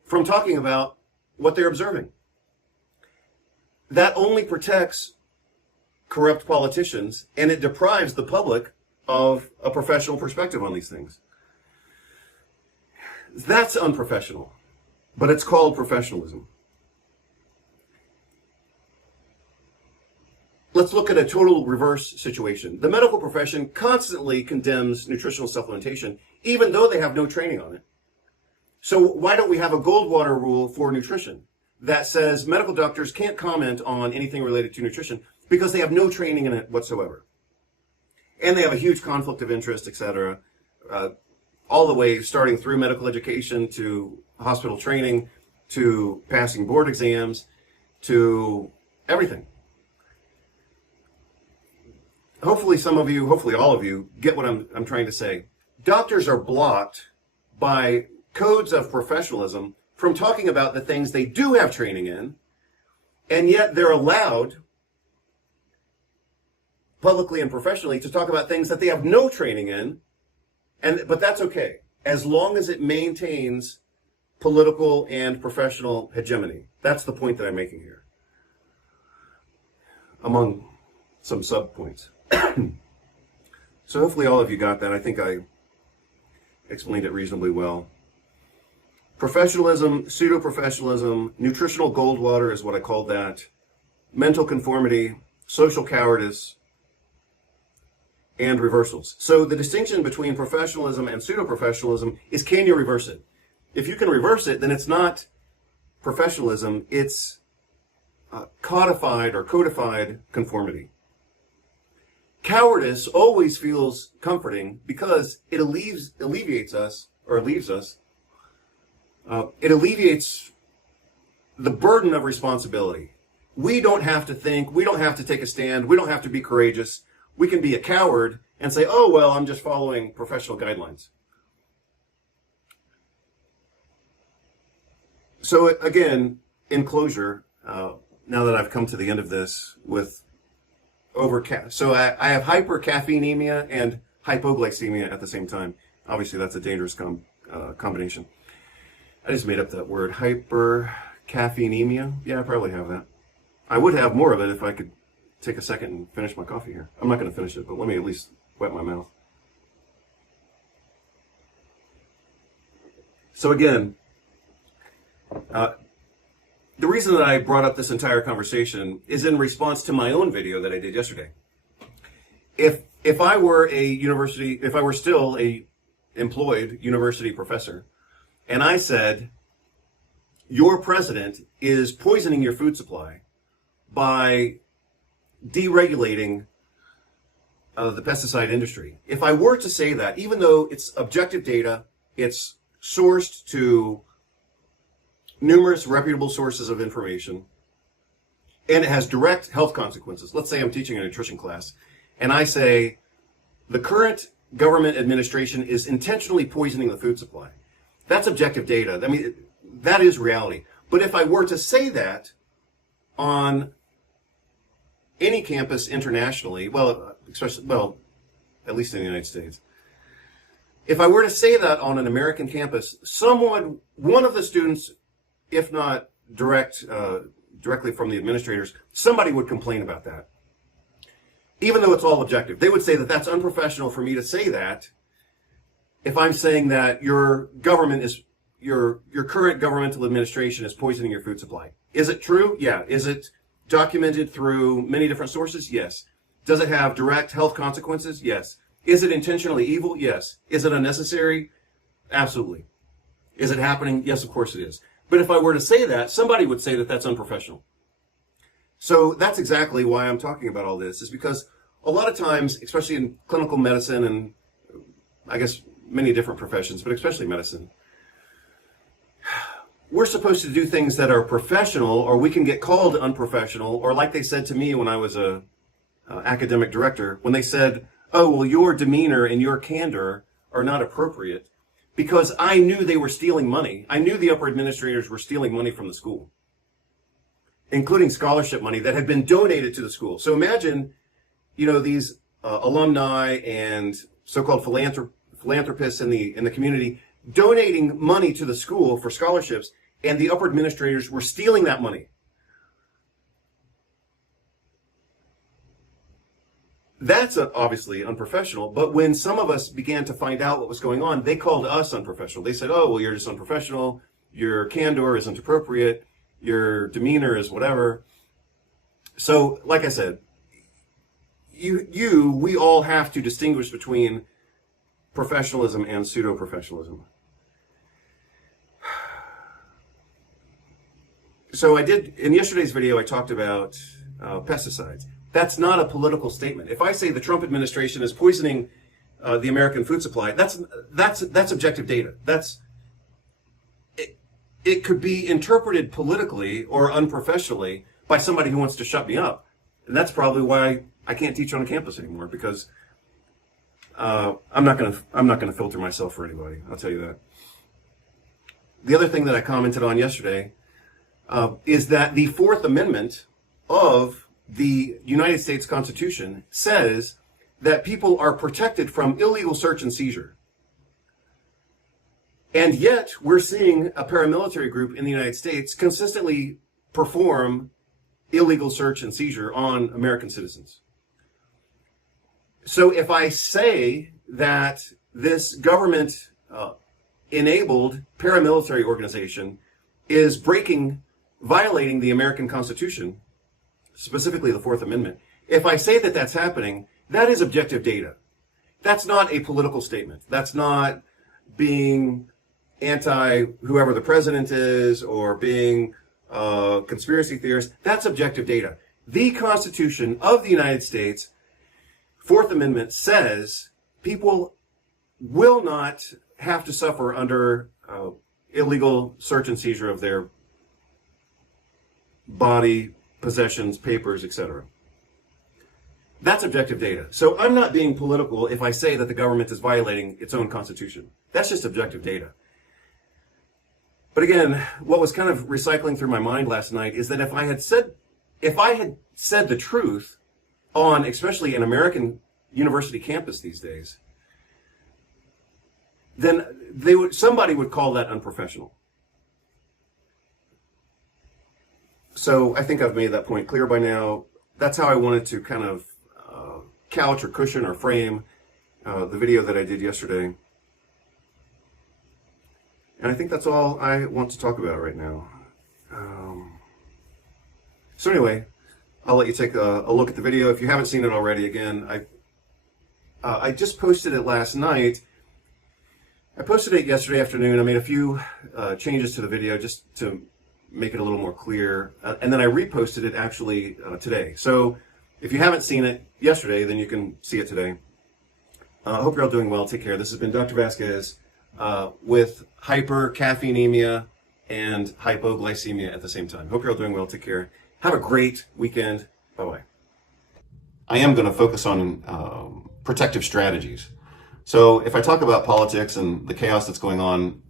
from talking about what they're observing. That only protects corrupt politicians, and it deprives the public of a professional perspective on these things. That's unprofessional, but it's called professionalism. Let's look at a total reverse situation. The medical profession constantly condemns nutritional supplementation, even though they have no training on it. So why don't we have a Goldwater rule for nutrition that says medical doctors can't comment on anything related to nutrition because they have no training in it whatsoever? And they have a huge conflict of interest, etc., all the way starting through medical education to hospital training to passing board exams to everything. Hopefully some of you, hopefully all of you, get what I'm trying to say. doctors are blocked by codes of professionalism from talking about the things they do have training in, and yet they're allowed publicly and professionally to talk about things that they have no training in, but that's okay, as long as it maintains political and professional hegemony. That's the point that I'm making here, among some sub-points. So hopefully all of you got that. I think I explained it reasonably well. Professionalism, pseudo-professionalism, nutritional Goldwater is what I called that, mental conformity, social cowardice, and reversals. So the distinction between professionalism and pseudo-professionalism is, can you reverse it? If you can reverse it, then it's not professionalism, it's codified or codified conformity. Cowardice always feels comforting because it alleviates us, or leaves us. It alleviates the burden of responsibility. We don't have to think, we don't have to take a stand, we don't have to be courageous. We can be a coward and say, oh, well, I'm just following professional guidelines. So again, in closure, now that I've come to the end of this with so I have hypercaffeinemia and hypoglycemia at the same time. Obviously, that's a dangerous combination. I just made up that word, hypercaffeinemia. Yeah, I probably have that. I would have more of it if I could take a second and finish my coffee here. I'm not going to finish it, but let me at least wet my mouth. So again, the reason that I brought up this entire conversation is in response to my own video that I did yesterday. If I were still a employed university professor, and I said, your president is poisoning your food supply by deregulating the pesticide industry. If I were to say that, even though it's objective data, it's sourced to numerous reputable sources of information, and it has direct health consequences. Let's say I'm teaching a nutrition class, and I say, the current government administration is intentionally poisoning the food supply. That's objective data. I mean, that is reality. But if I were to say that on any campus internationally, at least in the United States, if I were to say that on an American campus, one of the students, if not directly from the administrators, somebody would complain about that. Even though it's all objective. They would say that that's unprofessional for me to say that if I'm saying that your current governmental administration is poisoning your food supply. Is it true? Yeah. Is it documented through many different sources? Yes. Does it have direct health consequences? Yes. Is it intentionally evil? Yes. Is it unnecessary? Absolutely. Is it happening? Yes, of course it is. But if I were to say that, somebody would say that that's unprofessional. So that's exactly why I'm talking about all this, is because a lot of times, especially in clinical medicine and I guess many different professions, but especially medicine, we're supposed to do things that are professional, or we can get called unprofessional, or like they said to me when I was a academic director, when they said, oh, well, your demeanor and your candor are not appropriate, because I knew they were stealing money. I knew the upper administrators were stealing money from the school, including scholarship money that had been donated to the school. So imagine, these alumni and so-called philanthropists in the community donating money to the school for scholarships, and the upper administrators were stealing that money. That's obviously unprofessional, but when some of us began to find out what was going on, they called us unprofessional. They said, oh, well, you're just unprofessional, your candor isn't appropriate, your demeanor is whatever. So, like I said, we all have to distinguish between professionalism and pseudo-professionalism. So in yesterday's video, I talked about pesticides. That's not a political statement. If I say the Trump administration is poisoning the American food supply, that's objective data. It could be interpreted politically or unprofessionally by somebody who wants to shut me up. And that's probably why I can't teach on a campus anymore, because I'm not gonna filter myself for anybody. I'll tell you that. The other thing that I commented on yesterday is that the Fourth Amendment of the United States Constitution says that people are protected from illegal search and seizure. And yet, we're seeing a paramilitary group in the United States consistently perform illegal search and seizure on American citizens. So if I say that this government enabled paramilitary organization is violating the American Constitution, specifically the Fourth Amendment, if I say that that's happening, that is objective data. That's not a political statement. That's not being anti whoever the president is or being conspiracy theorists. That's objective data. The Constitution of the United States, Fourth Amendment, says people will not have to suffer under illegal search and seizure of their body, possessions, papers, etc. That's objective data. So I'm not being political if I say that the government is violating its own constitution. That's just objective data. But again, what was kind of recycling through my mind last night is that if I had said the truth on, especially an American university campus these days, then somebody would call that unprofessional. So I think I've made that point clear by now. That's how I wanted to kind of couch or cushion or frame the video that I did yesterday. And I think that's all I want to talk about right now. So anyway, I'll let you take a look at the video. If you haven't seen it already, again, I just posted it last night. I posted it yesterday afternoon. I made a few changes to the video just to make it a little more clear. And then I reposted it actually today. So if you haven't seen it yesterday, then you can see it today. I hope you're all doing well. Take care. This has been Dr. Vasquez with hypercaffeinemia and hypoglycemia at the same time. Hope you're all doing well. Take care. Have a great weekend. Bye-bye. I am going to focus on protective strategies. So if I talk about politics and the chaos that's going on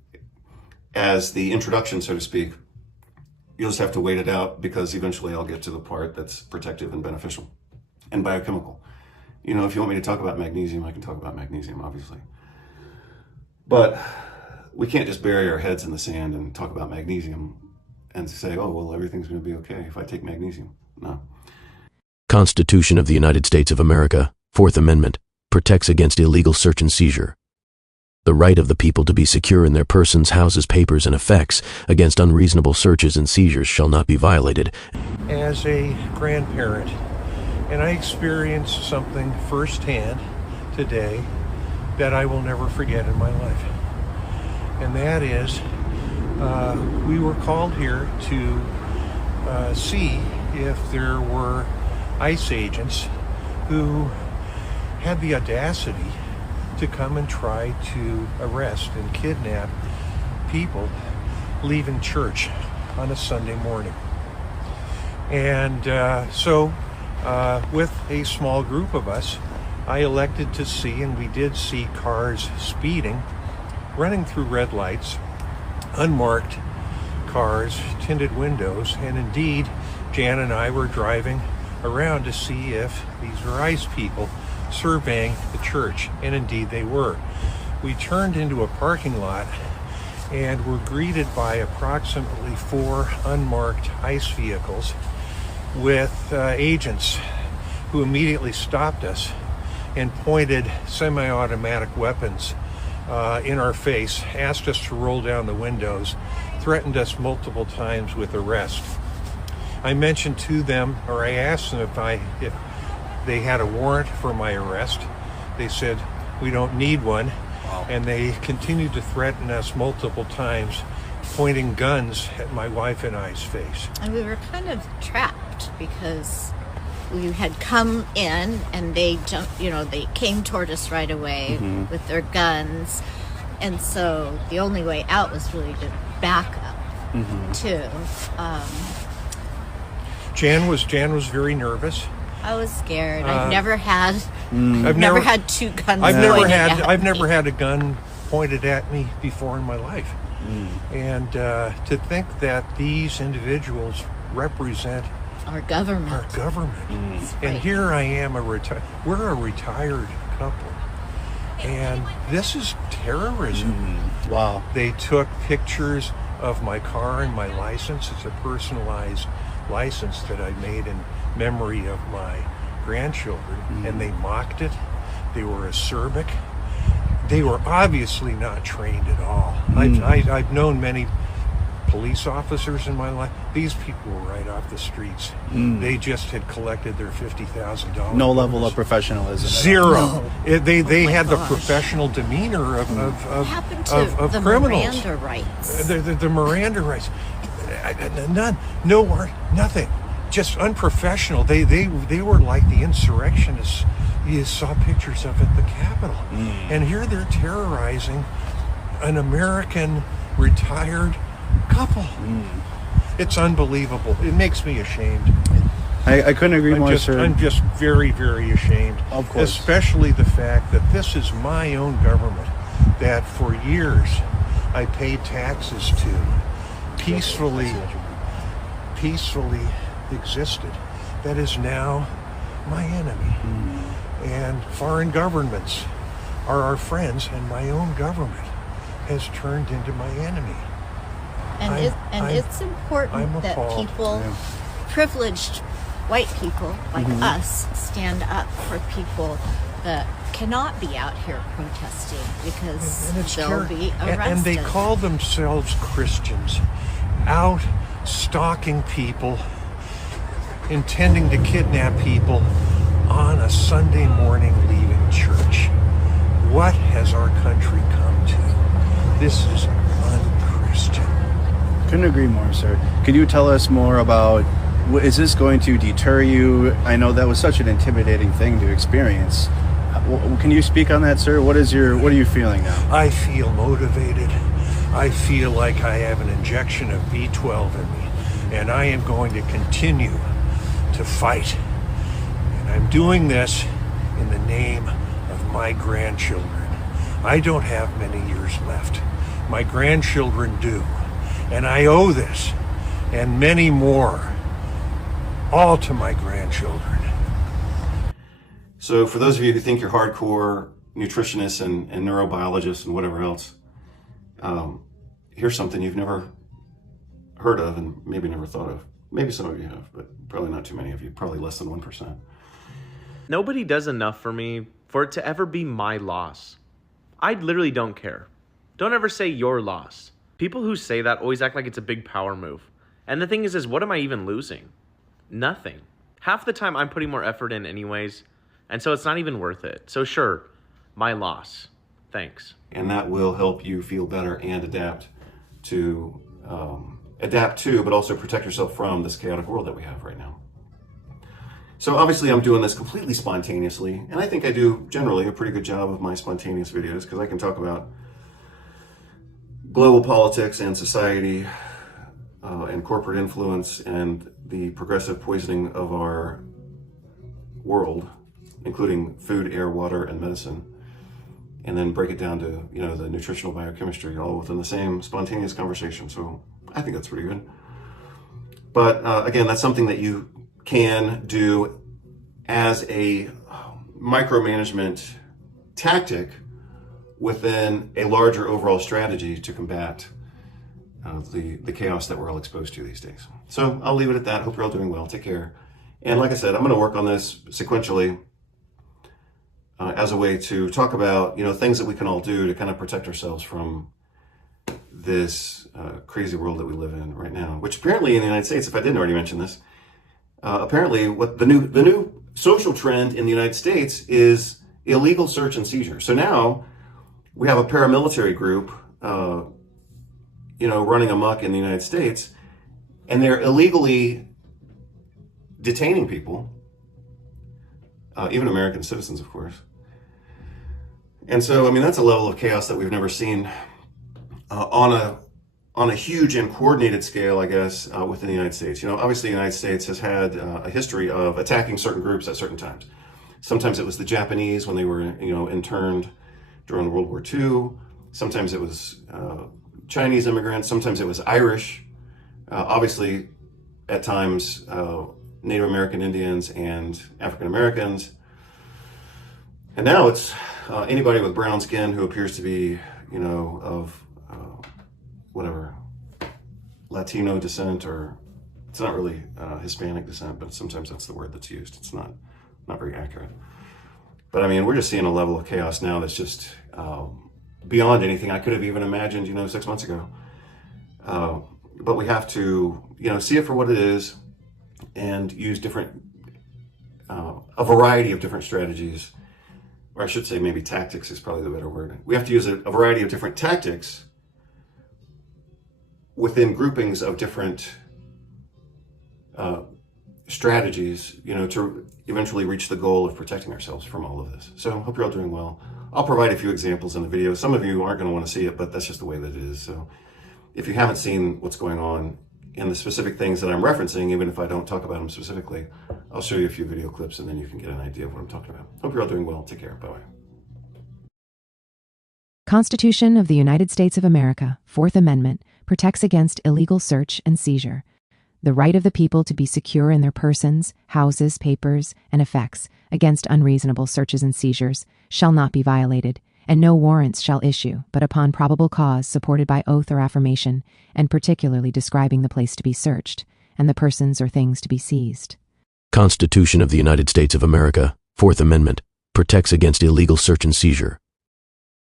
as the introduction, so to speak, you'll just have to wait it out because eventually I'll get to the part that's protective and beneficial and biochemical. You know, if you want me to talk about magnesium, I can talk about magnesium, obviously. But we can't just bury our heads in the sand and talk about magnesium and say, oh, well, everything's going to be okay if I take magnesium. No. Constitution of the United States of America, Fourth Amendment, protects against illegal search and seizure. The right of the people to be secure in their persons, houses, papers, and effects against unreasonable searches and seizures shall not be violated. As a grandparent, and I experienced something firsthand today that I will never forget in my life. And that is, we were called here to see if there were ICE agents who had the audacity to come and try to arrest and kidnap people leaving church on a Sunday morning. And so with a small group of us, I elected to see, and we did see, cars speeding, running through red lights, unmarked cars, tinted windows, and indeed, Jan and I were driving around to see if these were ICE people surveying the church, and indeed they were. We turned into a parking lot and were greeted by approximately 4 unmarked ICE vehicles with agents who immediately stopped us and pointed semi-automatic weapons in our face, asked us to roll down the windows, threatened us multiple times with arrest. I mentioned to them, or I asked them if they had a warrant for my arrest. They said, we don't need one. Wow. And they continued to threaten us multiple times, pointing guns at my wife and I's face. And we were kind of trapped because we had come in and they jumped, they came toward us right away with their guns. And so the only way out was really to back up too. Jan was very nervous. I was scared. I've never had. I've Never had two guns. I've never pointed had. at I've never me. had a gun pointed at me before in my life. And to think that these individuals represent Our government. our government, Right. and here I am, we're a retired couple, and this is terrorism. Wow. They took pictures of my car and my license. It's a personalized license that I made in memory of my grandchildren, and they mocked it. They were acerbic. They were obviously not trained at all. I've known many police officers in my life. These people were right off the streets. They just had collected their $50,000. No level of professionalism. Zero. They Oh my had the gosh. professional demeanor of What happened to the criminals. Miranda rights? The Miranda rights. None. No. Nothing. Just unprofessional. They were like the insurrectionists. You saw pictures of at the Capitol, and here they're terrorizing an American retired couple. It's unbelievable. It makes me ashamed. I couldn't agree more, sir. I'm just very, very ashamed. Of course. Especially the fact that this is my own government that for years I paid taxes to, peacefully existed, that is now my enemy. And foreign governments are our friends, and my own government has turned into my enemy. And it's I'm important that appalled. people, privileged white people like us, stand up for people that cannot be out here protesting because And it's they'll terror. be And- arrested. And they call themselves Christians, out stalking people, intending to kidnap people on a Sunday morning leaving church. What has our country come to? This is unchristian. Couldn't agree more, sir. Could you tell us more about, is this going to deter you? I know that was such an intimidating thing to experience. Can you speak on that, sir? What are you feeling now? I feel motivated. I feel like I have an injection of B12 in me, and I am going to continue to fight. And I'm doing this in the name of my grandchildren. I don't have many years left. My grandchildren do. And I owe this, and many more, all to my grandchildren. So for those of you who think you're hardcore nutritionists and neurobiologists and whatever else, here's something you've never heard of and maybe never thought of. Maybe some of you have, but probably not too many of you, probably less than 1%. Nobody does enough for me for it to ever be my loss. I literally don't care. Don't ever say your loss. People who say that always act like it's a big power move. And the thing is what am I even losing? Nothing. Half the time I'm putting more effort in anyways, and so it's not even worth it. So sure, my loss. Thanks. And that will help you feel better and adapt to, but also protect yourself from this chaotic world that we have right now. So obviously I'm doing this completely spontaneously, and I think I do generally a pretty good job of my spontaneous videos because I can talk about global politics and society and corporate influence and the progressive poisoning of our world, including food, air, water, and medicine, and then break it down to, the nutritional biochemistry all within the same spontaneous conversation. So I think that's pretty good. But again, that's something that you can do as a micromanagement tactic within a larger overall strategy to combat the chaos that we're all exposed to these days. So I'll leave it at that. Hope you're all doing well. Take care. And like I said, I'm going to work on this sequentially as a way to talk about, things that we can all do to kind of protect ourselves from this crazy world that we live in right now, which apparently in the United States, if I didn't already mention this, apparently what the new social trend in the United States is illegal search and seizure. So now we have a paramilitary group, running amok in the United States, and they're illegally detaining people, even American citizens, of course. And so, that's a level of chaos that we've never seen on a on a huge and coordinated scale, I guess, within the United States. Obviously the United States has had a history of attacking certain groups at certain times. Sometimes it was the Japanese when they were, interned during World War II. Sometimes it was Chinese immigrants. Sometimes it was Irish. Obviously, at times, Native American Indians and African Americans. And now it's anybody with brown skin who appears to be, of whatever, Latino descent, or it's not really Hispanic descent, but sometimes that's the word that's used. It's not very accurate. But I mean, we're just seeing a level of chaos now that's just beyond anything I could have even imagined, 6 months ago. But we have to, see it for what it is and use a variety of different strategies, or I should say maybe tactics is probably the better word. We have to use a variety of different tactics within groupings of different strategies, to eventually reach the goal of protecting ourselves from all of this. So I hope you're all doing well. I'll provide a few examples in the video. Some of you aren't going to want to see it, but that's just the way that it is. So if you haven't seen what's going on in the specific things that I'm referencing, even if I don't talk about them specifically, I'll show you a few video clips and then you can get an idea of what I'm talking about. Hope you're all doing well. Take care. Bye-bye. Constitution of the United States of America, Fourth Amendment, protects against illegal search and seizure. The right of the people to be secure in their persons, houses, papers, and effects against unreasonable searches and seizures shall not be violated, and no warrants shall issue but upon probable cause supported by oath or affirmation, and particularly describing the place to be searched, and the persons or things to be seized. Constitution of the United States of America, Fourth Amendment, protects against illegal search and seizure.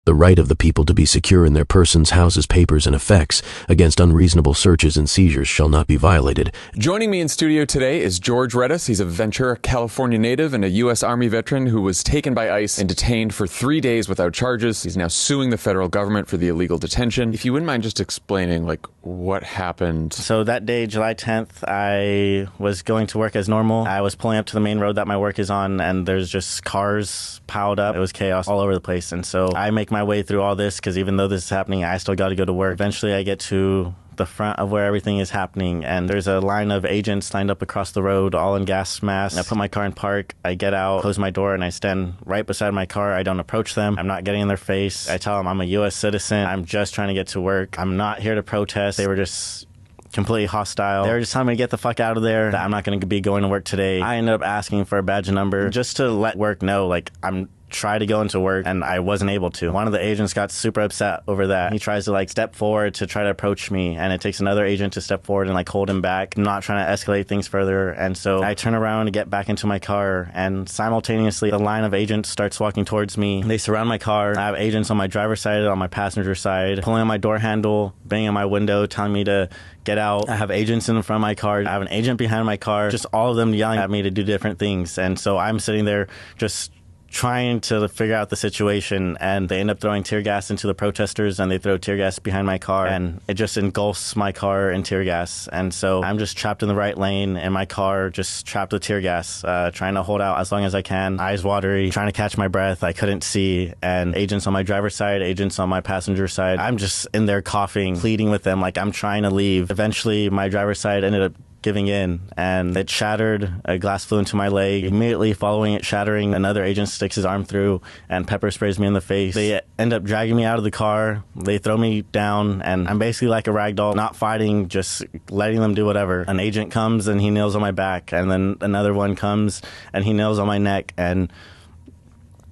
The right of the people to be secure in their persons, houses, papers, and effects against unreasonable searches and seizures shall not be violated. Joining me in studio today is George Redis. He's a Ventura, California native and a U.S. Army veteran who was taken by ICE and detained for 3 days without charges. He's now suing the federal government for the illegal detention. If you wouldn't mind just explaining, what happened. So that day, July 10th, I was going to work as normal. I was pulling up to the main road that my work is on, and there's just cars piled up. It was chaos all over the place. And so I make my way through all this because even though this is happening, I still got to go to work. Eventually, I get to the front of where everything is happening, and there's a line of agents lined up across the road, all in gas masks. I put my car in park. I get out, close my door, and I stand right beside my car. I don't approach them. I'm not getting in their face. I tell them I'm a U.S. citizen. I'm just trying to get to work. I'm not here to protest. They were just completely hostile. They were just telling me to get the fuck out of there, that I'm not going to be going to work today. I ended up asking for a badge number just to let work know, I'm try to go into work, and I wasn't able to. One of the agents got super upset over that. He tries to step forward to try to approach me, and it takes another agent to step forward and hold him back. I'm not trying to escalate things further, and so I turn around to get back into my car, and simultaneously the line of agents starts walking towards me. They surround my car. I have agents on my driver's side, on my passenger side, pulling on my door handle, banging on my window, telling me to get out. I have agents in front of my car. I have an agent behind my car. Just all of them yelling at me to do different things, and so I'm sitting there just trying to figure out the situation, and they end up throwing tear gas into the protesters, and they throw tear gas behind my car, and it just engulfs my car in tear gas. And so I'm just trapped in the right lane in my car, just trapped with tear gas, trying to hold out as long as I can, eyes watery, trying to catch my breath. I couldn't see, and agents on my driver's side, agents on my passenger side, I'm just in there coughing, pleading with them I'm trying to leave. Eventually my driver's side ended up giving in, and it shattered. A glass flew into my leg. Immediately following it shattering, another agent sticks his arm through and pepper sprays me in the face. They end up dragging me out of the car. They throw me down, and I'm basically like a rag doll, not fighting, just letting them do whatever. An agent comes and he kneels on my back, and then another one comes and he kneels on my neck, and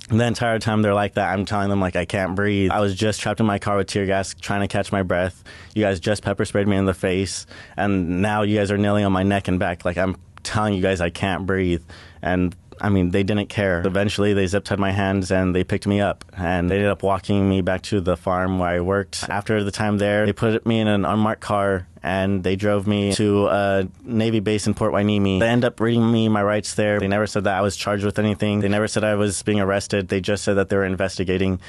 the entire time they're like that, I'm telling them I can't breathe. I was just trapped in my car with tear gas, trying to catch my breath. You guys just pepper sprayed me in the face, and now you guys are kneeling on my neck and back. I'm telling you guys I can't breathe. And they didn't care. Eventually, they zip-tied my hands and they picked me up, and they ended up walking me back to the farm where I worked. After the time there, they put me in an unmarked car, and they drove me to a Navy base in Port Hueneme. They ended up reading me my rights there. They never said that I was charged with anything. They never said I was being arrested. They just said that they were investigating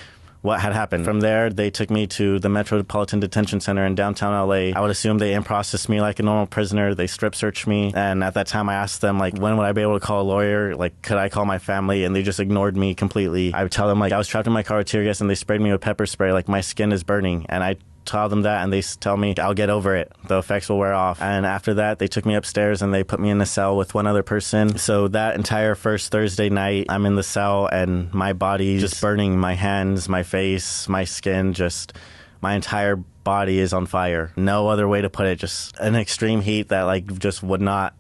what had happened. From there, they took me to the Metropolitan Detention Center in downtown LA. I would assume they in-processed me like a normal prisoner. They strip-searched me, and at that time I asked them when would I be able to call a lawyer? Could I call my family? And they just ignored me completely. I would tell them I was trapped in my car with tear gas, and they sprayed me with pepper spray, my skin is burning. And I tell them that, and they tell me I'll get over it. The effects will wear off. And after that, they took me upstairs and they put me in a cell with one other person. So that entire first Thursday night, I'm in the cell and my body just burning, my hands, my face, my skin, just my entire body is on fire. No other way to put it, just an extreme heat that like just would not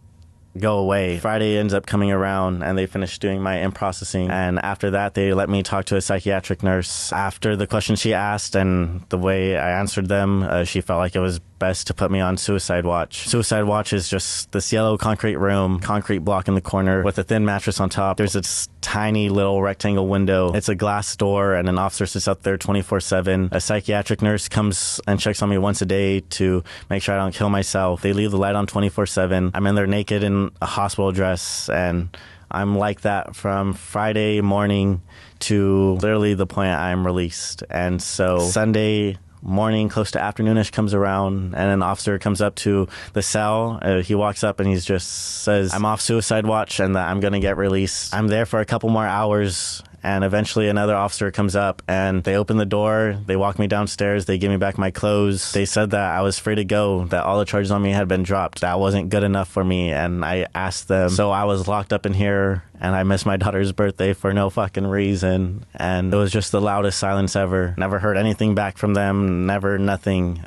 go away. Friday ends up coming around and they finish doing my in-processing, and after that they let me talk to a psychiatric nurse. After the questions she asked and the way I answered them, she felt like it was best to put me on suicide watch. Suicide watch is just this yellow concrete room, concrete block in the corner with a thin mattress on top. There's this tiny little rectangle window. It's a glass door and an officer sits up there 24/7. A psychiatric nurse comes and checks on me once a day to make sure I don't kill myself. They leave the light on 24/7. I'm in there naked in a hospital dress, and I'm like that from Friday morning to literally the point I'm released. And so Sunday morning, close to afternoonish, comes around and an officer comes up to the cell. He walks up and he just says, I'm off suicide watch and that I'm going to get released. I'm there for a couple more hours. And eventually another officer comes up and they open the door, they walk me downstairs, they give me back my clothes. They said that I was free to go, that all the charges on me had been dropped. That wasn't good enough for me. And I asked them, so I was locked up in here and I missed my daughter's birthday for no fucking reason. And it was just the loudest silence ever. Never heard anything back from them, never nothing.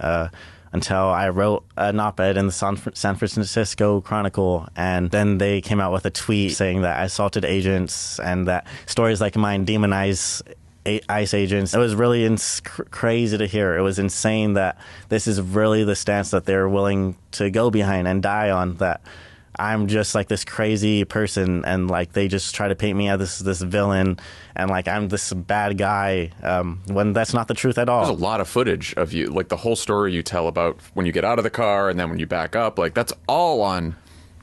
Until I wrote an op-ed in the San Francisco Chronicle, and then they came out with a tweet saying that I assaulted agents and that stories like mine demonize ICE agents. It was really crazy to hear. It was insane that this is really the stance that they're willing to go behind and die on, that I'm just like this crazy person and like they just try to paint me as this villain and like I'm this bad guy when that's not the truth at all. There's a lot of footage of you, like the whole story you tell about when you get out of the car and then when you back up, like that's all on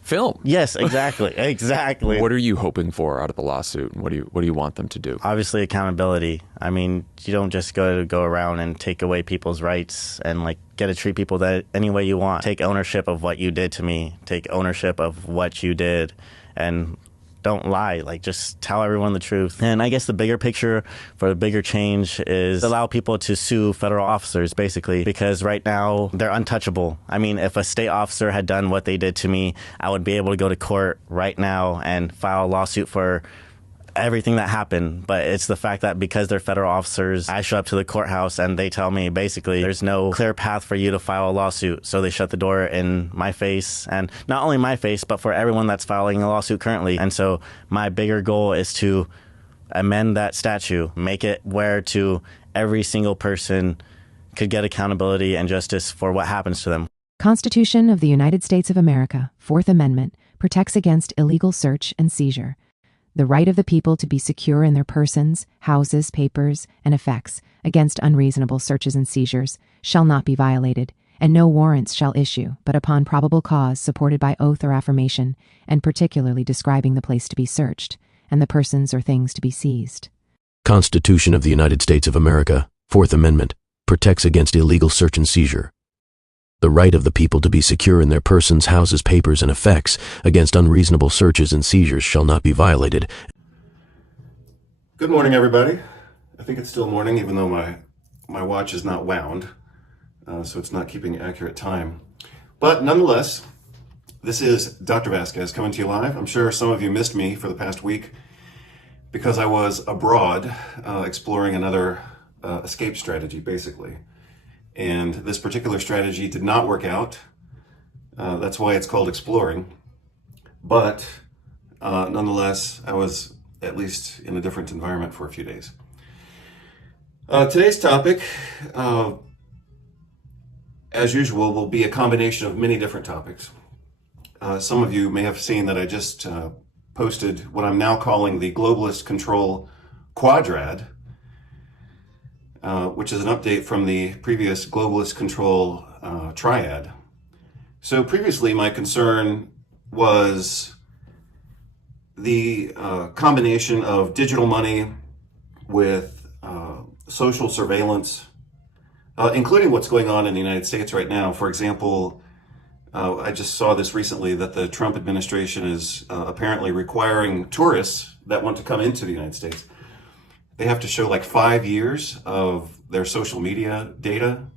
film. Yes, exactly. Exactly. What are you hoping for out of the lawsuit? What do you want them to do? Obviously accountability. I mean, you don't just go around and take away people's rights and like get to treat people that any way you want. Take ownership of what you did to me. Take ownership of what you did and don't lie. Like just tell everyone the truth. And I guess the bigger picture for the bigger change is allow people to sue federal officers basically, because right now they're untouchable. I mean, if a state officer had done what they did to me, I would be able to go to court right now and file a lawsuit for everything that happened. But it's the fact that because they're federal officers, I show up to the courthouse and they tell me basically there's no clear path for you to file a lawsuit. So they shut the door in my face, and not only my face, but for everyone that's filing a lawsuit currently. And so my bigger goal is to amend that statute, make it where to every single person could get accountability and justice for what happens to them. Constitution of the United States of America, Fourth Amendment, protects against illegal search and seizure. The right of the people to be secure in their persons, houses, papers, and effects against unreasonable searches and seizures shall not be violated, and no warrants shall issue but upon probable cause supported by oath or affirmation, and particularly describing the place to be searched, and the persons or things to be seized. Constitution of the United States of America, Fourth Amendment, protects against illegal search and seizure. The right of the people to be secure in their persons, houses, papers, and effects against unreasonable searches and seizures shall not be violated. Good morning, everybody. I think it's still morning, even though my watch is not wound, so it's not keeping accurate time. But nonetheless, this is Dr. Vasquez coming to you live. I'm sure some of you missed me for the past week because I was abroad exploring another escape strategy, basically. And this particular strategy did not work out. That's why it's called exploring. But nonetheless, I was at least in a different environment for a few days. Today's topic, as usual, will be a combination of many different topics. Some of you may have seen that I just posted what I'm now calling the Globalist Control Quadrad, which is an update from the previous Globalist Control Triad. So previously my concern was the combination of digital money with social surveillance, including what's going on in the United States right now. For example, I just saw this recently that the Trump administration is apparently requiring tourists that want to come into the United States, they have to show like 5 years of their social media data.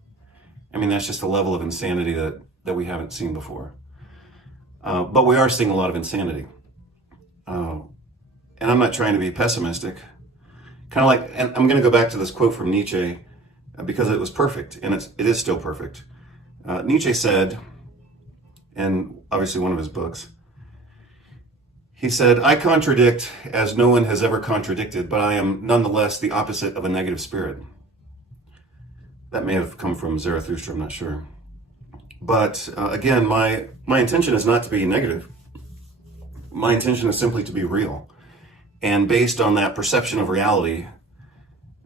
I mean, that's just a level of insanity that we haven't seen before. But we are seeing a lot of insanity. And I'm not trying to be pessimistic. Kind of like, and I'm going to go back to this quote from Nietzsche because it was perfect, and it is still perfect. Nietzsche said, in obviously one of his books, he said, "I contradict as no one has ever contradicted, but I am nonetheless the opposite of a negative spirit." That may have come from Zarathustra, I'm not sure. But again, my intention is not to be negative. My intention is simply to be real. And based on that perception of reality,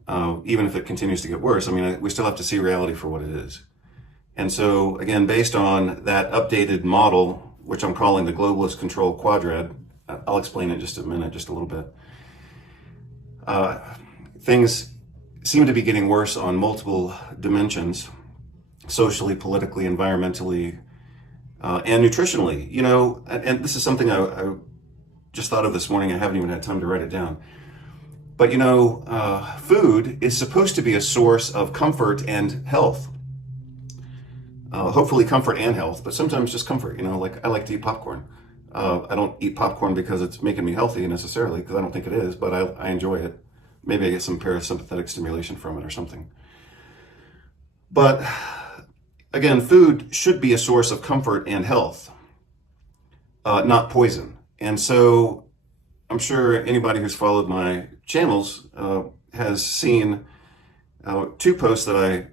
even if it continues to get worse, I mean, we still have to see reality for what it is. And so, again, based on that updated model, which I'm calling the globalist control quadrant, I'll explain it in just a minute, just a little bit. Things seem to be getting worse on multiple dimensions, socially, politically, environmentally, and nutritionally. You know, and this is something I just thought of this morning. I haven't even had time to write it down. But you know, food is supposed to be a source of comfort and health. Hopefully comfort and health, but sometimes just comfort. You know, like I like to eat popcorn. I don't eat popcorn because it's making me healthy necessarily, because I don't think it is, but I enjoy it. Maybe I get some parasympathetic stimulation from it or something. But again, food should be a source of comfort and health, not poison. And so I'm sure anybody who's followed my channels has seen 2 posts that I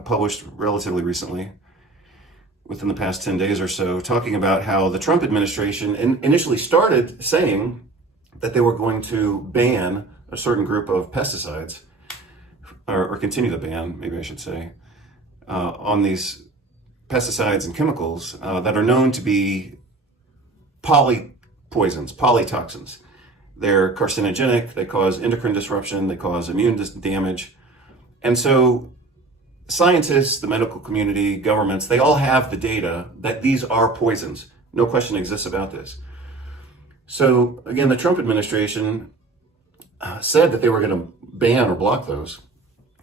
published relatively recently, within the past 10 days or so, talking about how the Trump administration initially started saying that they were going to ban a certain group of pesticides, or continue to ban, maybe I should say, on these pesticides and chemicals that are known to be polypoisons, polytoxins. They're carcinogenic, they cause endocrine disruption, they cause immune damage. And so scientists, the medical community, governments, they all have the data that these are poisons. No question exists about this. So again, the Trump administration said that they were going to ban or block those.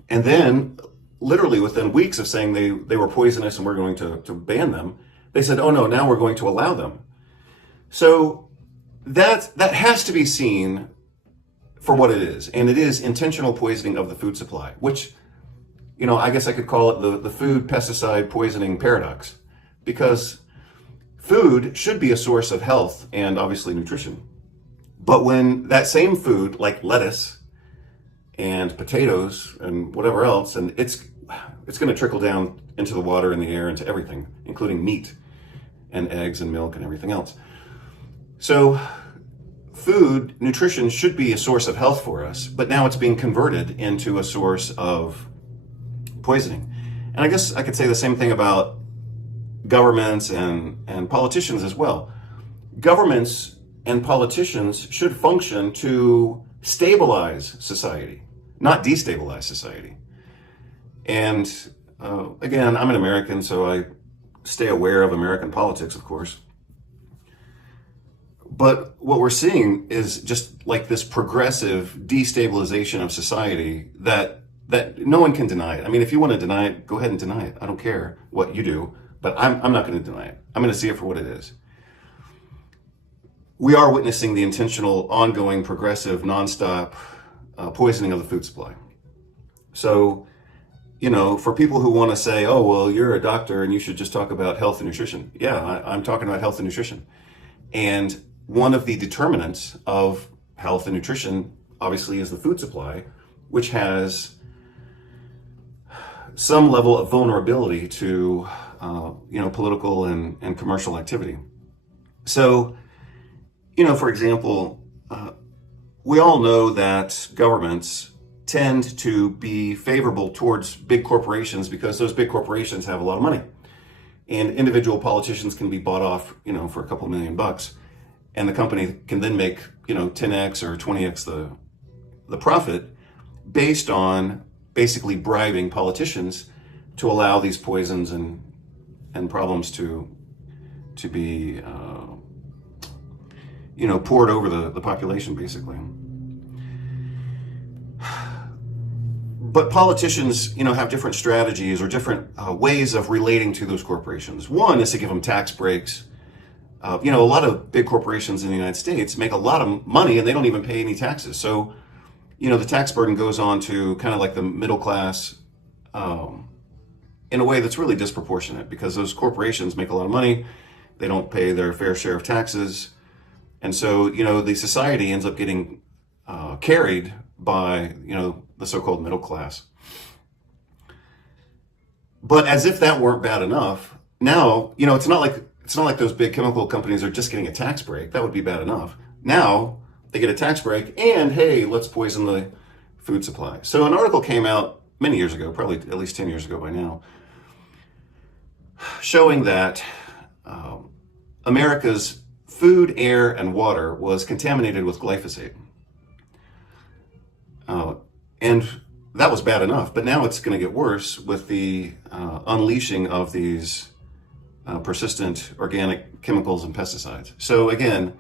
And then literally within weeks of saying they were poisonous and we're going to ban them, they said, oh no, now we're going to allow them. So that has to be seen for what it is. And it is intentional poisoning of the food supply, which, you know, I guess I could call it the food pesticide poisoning paradox, because food should be a source of health and obviously nutrition. But when that same food, like lettuce and potatoes and whatever else, and it's going to trickle down into the water and the air, into everything, including meat and eggs and milk and everything else. So food, nutrition should be a source of health for us, but now it's being converted into a source of poisoning. And I guess I could say the same thing about governments and politicians as well. Governments and politicians should function to stabilize society, not destabilize society. And again, I'm an American, so I stay aware of American politics, of course. But what we're seeing is just like this progressive destabilization of society that no one can deny it. I mean, if you want to deny it, go ahead and deny it. I don't care what you do, but I'm not going to deny it. I'm going to see it for what it is. We are witnessing the intentional, ongoing, progressive, nonstop poisoning of the food supply. So, you know, for people who want to say, oh, well, you're a doctor and you should just talk about health and nutrition. Yeah, I'm talking about health and nutrition. And one of the determinants of health and nutrition, obviously, is the food supply, which has some level of vulnerability to, political and commercial activity. So, you know, for example, we all know that governments tend to be favorable towards big corporations because those big corporations have a lot of money. And individual politicians can be bought off, you know, for a couple $1,000,000. And the company can then make, 10x or 20x the profit based on basically bribing politicians to allow these poisons and problems to be, poured over the population, basically. But politicians, have different strategies or different ways of relating to those corporations. One is to give them tax breaks. A lot of big corporations in the United States make a lot of money and they don't even pay any taxes. So, the tax burden goes on to kind of like the middle class in a way that's really disproportionate because those corporations make a lot of money. They don't pay their fair share of taxes. And so, the society ends up getting carried by, the so-called middle class. But as if that weren't bad enough, now, it's not like those big chemical companies are just getting a tax break. That would be bad enough. Now they get a tax break and hey, let's poison the food supply. So an article came out many years ago, probably at least 10 years ago by now, showing that America's food, air, and water was contaminated with glyphosate. And that was bad enough, but now it's going to get worse with the unleashing of these persistent organic chemicals and pesticides. So again,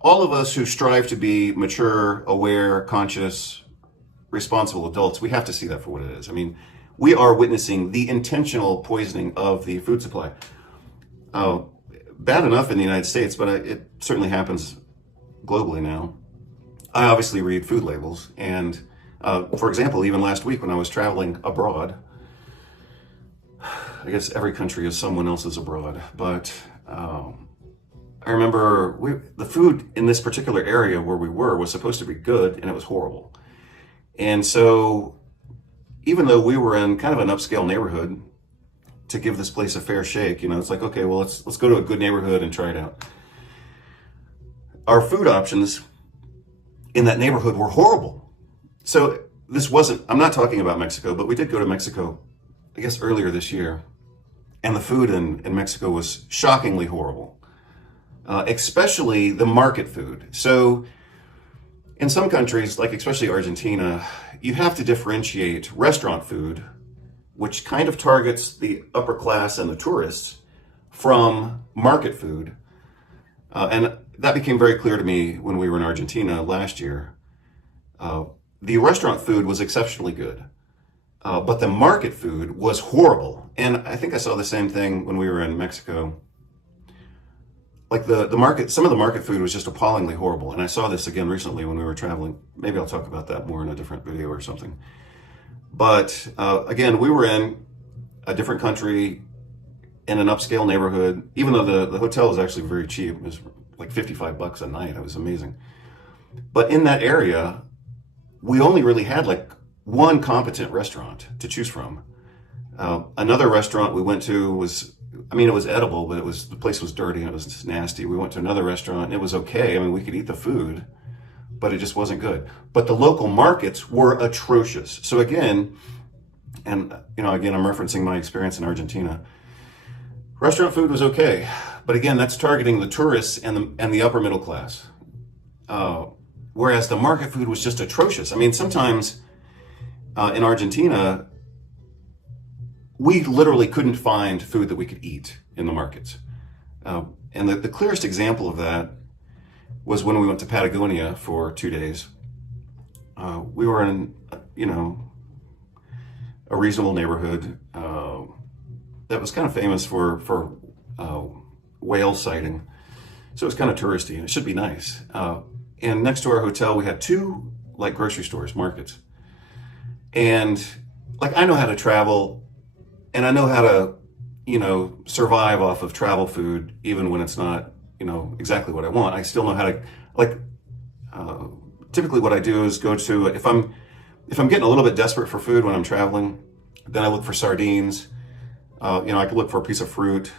all of us who strive to be mature, aware, conscious, responsible adults, we have to see that for what it is. I mean, we are witnessing the intentional poisoning of the food supply. Bad enough in the United States, but it certainly happens globally now. I obviously read food labels, and for example, even last week when I was traveling abroad, I guess every country is someone else's abroad, but I remember the food in this particular area where we were was supposed to be good, and it was horrible. And so even though we were in kind of an upscale neighborhood, to give this place a fair shake, it's like, okay, well, let's go to a good neighborhood and try it out. Our food options in that neighborhood were horrible. So I'm not talking about Mexico, but we did go to Mexico, I guess earlier this year. And the food in Mexico was shockingly horrible, especially the market food. So in some countries, like especially Argentina, you have to differentiate restaurant food, which kind of targets the upper class and the tourists, from market food. And that became very clear to me when we were in Argentina last year. The restaurant food was exceptionally good, but the market food was horrible. And I think I saw the same thing when we were in Mexico. Like some of the market food was just appallingly horrible. And I saw this again recently when we were traveling. Maybe I'll talk about that more in a different video or something. But again, we were in a different country in an upscale neighborhood, even though the hotel was actually very cheap. It was like $55 a night. It was amazing. But in that area, we only really had like one competent restaurant to choose from. Another restaurant we went to it was edible, but the place was dirty and it was just nasty. We went to another restaurant and it was okay. I mean, we could eat the food, but it just wasn't good. But the local markets were atrocious. So again, I'm referencing my experience in Argentina. Restaurant food was okay, but again, that's targeting the tourists and the upper middle class. Whereas the market food was just atrocious. I mean, sometimes in Argentina, we literally couldn't find food that we could eat in the markets. And the clearest example of that was when we went to Patagonia for 2 days. We were in, a reasonable neighborhood that was kind of famous for whale sighting. So it was kind of touristy and it should be nice. And next to our hotel, we had 2 like grocery stores, markets. And like, I know how to travel and I know how to, survive off of travel food, even when it's not, exactly what I want. I still know how to, typically what I do is go to, if I'm getting a little bit desperate for food when I'm traveling, then I look for sardines. I could look for a piece of fruit,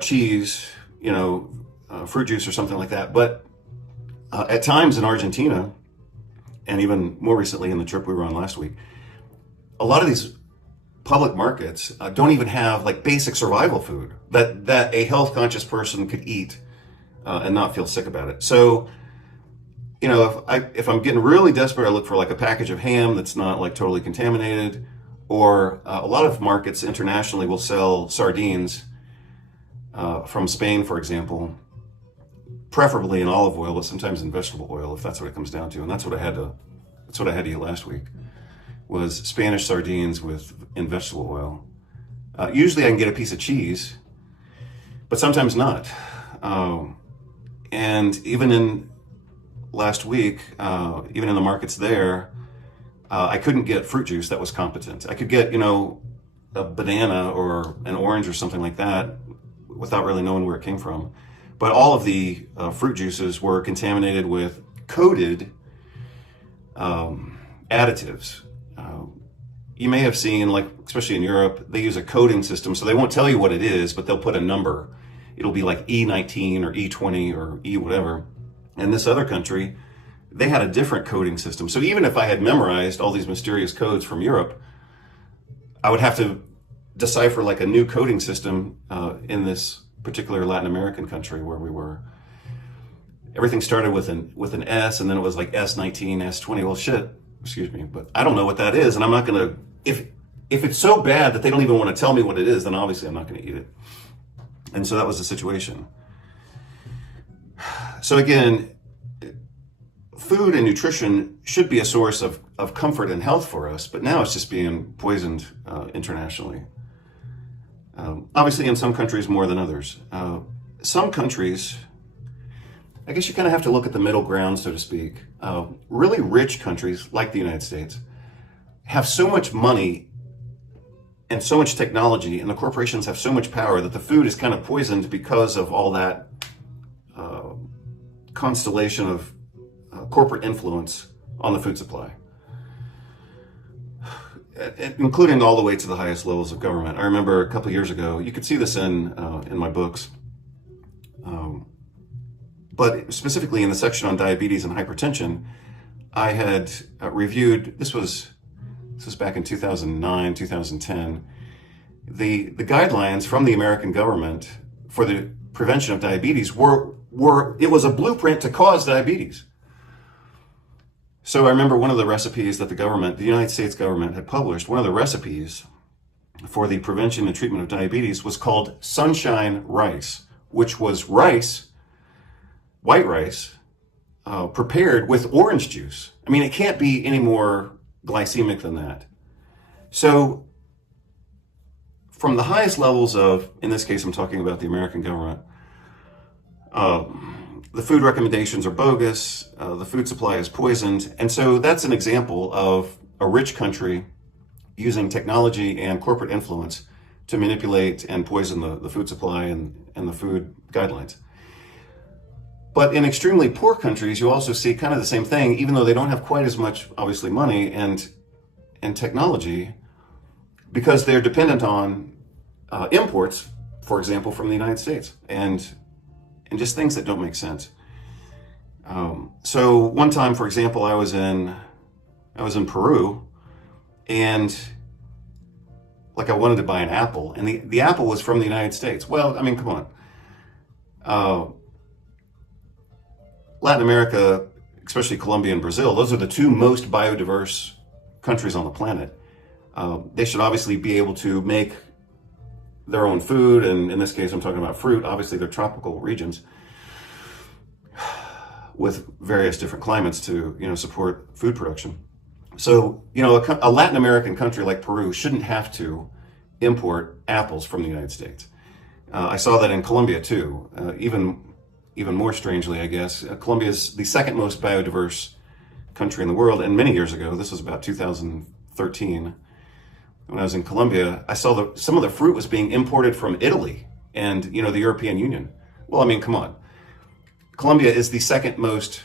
cheese, fruit juice or something like that. But at times in Argentina, and even more recently in the trip we were on last week, a lot of these public markets don't even have like basic survival food that a health conscious person could eat and not feel sick about it. So, if I'm getting really desperate, I look for like a package of ham that's not like totally contaminated, or a lot of markets internationally will sell sardines from Spain, for example, preferably in olive oil, but sometimes in vegetable oil, if that's what it comes down to. And that's what I had to eat last week, was Spanish sardines in vegetable oil. Usually I can get a piece of cheese, but sometimes not. And even in last week, even in the markets there, I couldn't get fruit juice that was competent. I could get, a banana or an orange or something like that without really knowing where it came from. But all of the fruit juices were contaminated with coated additives. You may have seen, like, especially in Europe, they use a coding system, so they won't tell you what it is, but they'll put a number. It'll be like E19 or E20 or E whatever. And this other country, they had a different coding system. So even if I had memorized all these mysterious codes from Europe, I would have to decipher like a new coding system in this particular Latin American country where we were. Everything started with an S, and then it was like S19, S20. Well, shit, excuse me, but I don't know what that is, and I'm not gonna, if it's so bad that they don't even want to tell me what it is, then obviously I'm not gonna eat it. And so that was the situation. So again, food and nutrition should be a source of comfort and health for us, but now it's just being poisoned internationally. Obviously in some countries more than others. Some countries, I guess you kind of have to look at the middle ground, so to speak. Really rich countries like the United States have so much money and so much technology, and the corporations have so much power that the food is kind of poisoned because of all that constellation of corporate influence on the food supply, including all the way to the highest levels of government. I remember a couple of years ago, you could see this in my books, but specifically in the section on diabetes and hypertension, I had reviewed, this was back in 2009, 2010, the guidelines from the American government for the prevention of diabetes it was a blueprint to cause diabetes. So I remember one of the recipes that the United States government had published, one of the recipes for the prevention and treatment of diabetes was called sunshine rice, which was rice, white rice, prepared with orange juice. I mean, it can't be any more glycemic than that. So from the highest levels of, in this case, I'm talking about the American government, the food recommendations are bogus, the food supply is poisoned. And so that's an example of a rich country using technology and corporate influence to manipulate and poison the food supply and the food guidelines. But in extremely poor countries, you also see kind of the same thing, even though they don't have quite as much, obviously, money and technology, because they're dependent on imports, for example, from the United States, and just things that don't make sense. So one time, for example, I was in Peru, and like I wanted to buy an apple, and the apple was from the United States. Well, I mean, come on. Latin America, especially Colombia and Brazil, those are the two most biodiverse countries on the planet. They should obviously be able to make their own food, and in this case I'm talking about fruit. Obviously they're tropical regions with various different climates to support food production. So a Latin American country like Peru shouldn't have to import apples from the United States. I saw that in Colombia too, even more strangely, I guess. Colombia is the second most biodiverse country in the world, and many years ago, this was about 2013, when I was in Colombia, I saw some of the fruit was being imported from Italy and the European Union. Well, I mean, come on. Colombia is the second most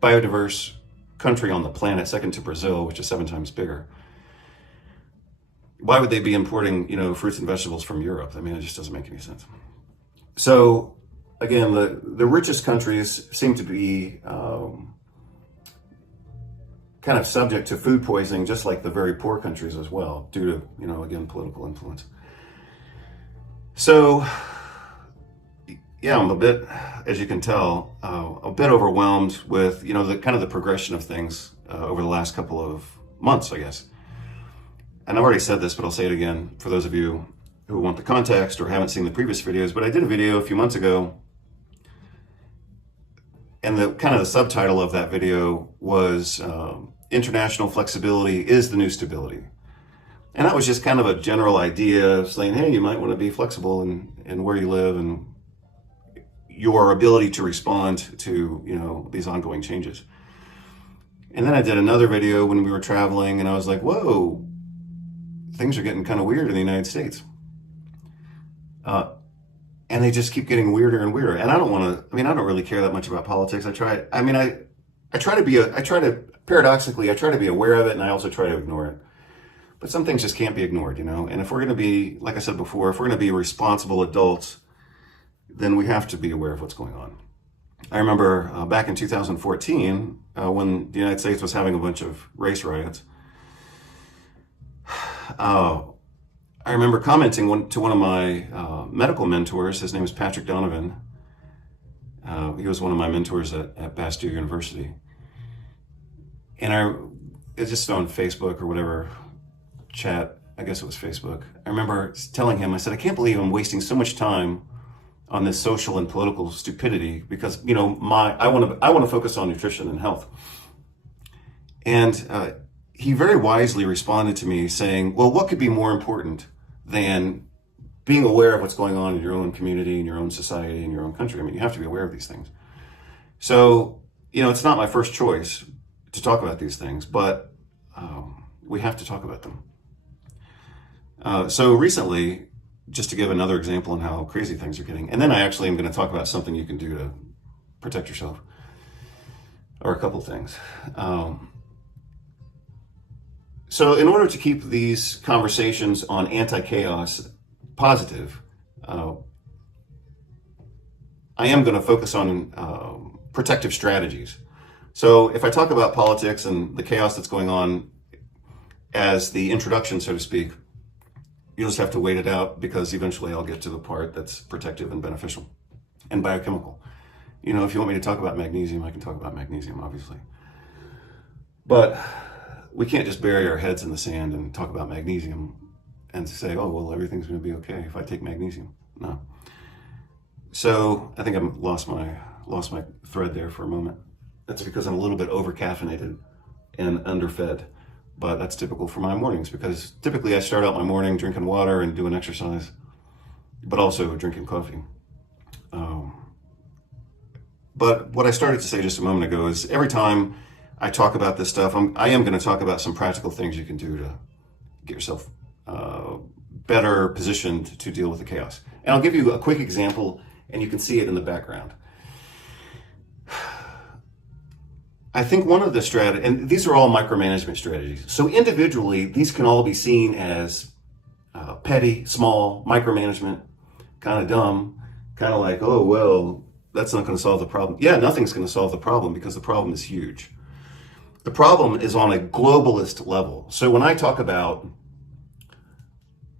biodiverse country on the planet, second to Brazil, which is 7 times bigger. Why would they be importing, fruits and vegetables from Europe? I mean, it just doesn't make any sense. So again, the richest countries seem to be kind of subject to food poisoning, just like the very poor countries as well, due to, again, political influence. So, yeah, I'm a bit, as you can tell, a bit overwhelmed with, the kind of the progression of things over the last couple of months, I guess. And I've already said this, but I'll say it again for those of you who want the context or haven't seen the previous videos, but I did a video a few months ago And the kind of the subtitle of that video was International Flexibility is the New Stability. And that was just kind of a general idea of saying, hey, you might want to be flexible in where you live and your ability to respond to, you know, these ongoing changes. And then I did another video when we were traveling, and I was like, whoa, things are getting kind of weird in the United States. And they just keep getting weirder and weirder. And I don't really care that much about politics. I try to paradoxically be aware of it, and I also try to ignore it. But some things just can't be ignored, you know? And if we're going to be, like I said before, if we're going to be responsible adults, then we have to be aware of what's going on. I remember back in 2014, when the United States was having a bunch of race riots, I remember commenting to one of my medical mentors. His name is Patrick Donovan. He was one of my mentors at Bastyr University. And it's just on Facebook or whatever chat, I guess it was Facebook. I remember telling him, I said, I can't believe I'm wasting so much time on this social and political stupidity because, you know, I want to focus on nutrition and health. And he very wisely responded to me saying, well, what could be more important than being aware of what's going on in your own community, in your own society, in your own country? I mean, you have to be aware of these things. So, you know, it's not my first choice to talk about these things, but we have to talk about them. So recently, just to give another example on how crazy things are getting, and then I actually am going to talk about something you can do to protect yourself, or a couple things. So in order to keep these conversations on anti-chaos positive, I am going to focus on protective strategies. So if I talk about politics and the chaos that's going on as the introduction, so to speak, you'll just have to wait it out because eventually I'll get to the part that's protective and beneficial and biochemical. You know, if you want me to talk about magnesium, I can talk about magnesium, obviously. But we can't just bury our heads in the sand and talk about magnesium and say, oh, well, everything's going to be okay if I take magnesium. No. So I think I lost my thread there for a moment. That's because I'm a little bit over-caffeinated and underfed. But that's typical for my mornings because typically I start out my morning drinking water and doing exercise, but also drinking coffee. But what I started to say just a moment ago is every time I talk about this stuff, I am going to talk about some practical things you can do to get yourself better positioned to deal with the chaos. And I'll give you a quick example, and you can see it in the background. I think one of the strategies, and these are all micromanagement strategies. So individually, these can all be seen as petty, small, micromanagement, kind of dumb, kind of like, oh, well, that's not going to solve the problem. Yeah, nothing's going to solve the problem because the problem is huge. The problem is on a globalist level. So when I talk about,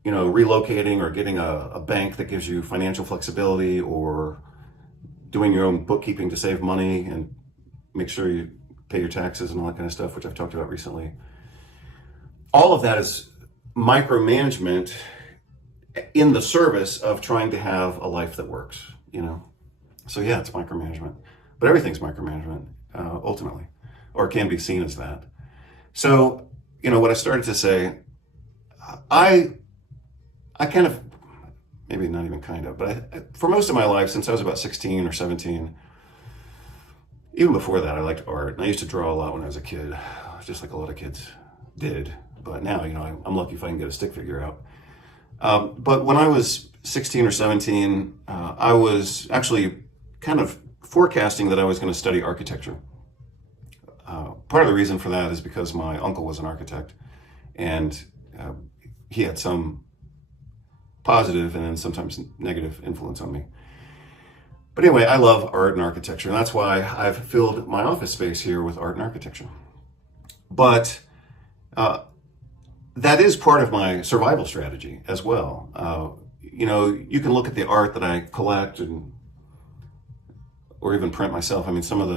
you know, relocating or getting a bank that gives you financial flexibility or doing your own bookkeeping to save money and make sure you pay your taxes and all that kind of stuff, which I've talked about recently. All of that is micromanagement in the service of trying to have a life that works, you know? So yeah, it's micromanagement, but everything's micromanagement, ultimately, or can be seen as that. So, you know, what I started to say, I kind of, maybe not even kind of, but for most of my life, since I was about 16 or 17, even before that, I liked art, and I used to draw a lot when I was a kid, just like a lot of kids did. But now, you know, I'm lucky if I can get a stick figure out. But when I was 16 or 17, I was actually kind of forecasting that I was going to study architecture. Part of the reason for that is because my uncle was an architect, and he had some positive and then sometimes negative influence on me. But anyway, I love art and architecture, and that's why I've filled my office space here with art and architecture. But that is part of my survival strategy as well. You know, you can look at the art that I collect or even print myself. I mean, some of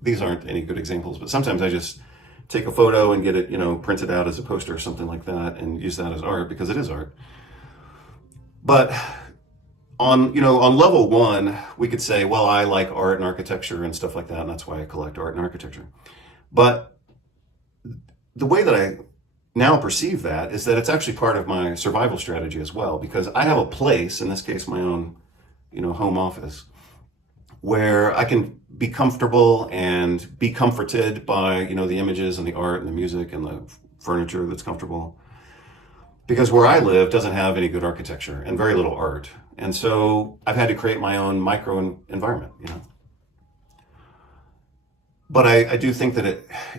these aren't any good examples, but sometimes I just take a photo and get it, you know, printed out as a poster or something like that and use that as art because it is art. But on level one, we could say, well, I like art and architecture and stuff like that, and that's why I collect art and architecture. But the way that I now perceive that is that it's actually part of my survival strategy as well, because I have a place, in this case, my own, home office, where I can be comfortable and be comforted by, the images and the art and the music and the furniture that's comfortable. Because where I live doesn't have any good architecture and very little art. And so I've had to create my own micro environment, But I do think that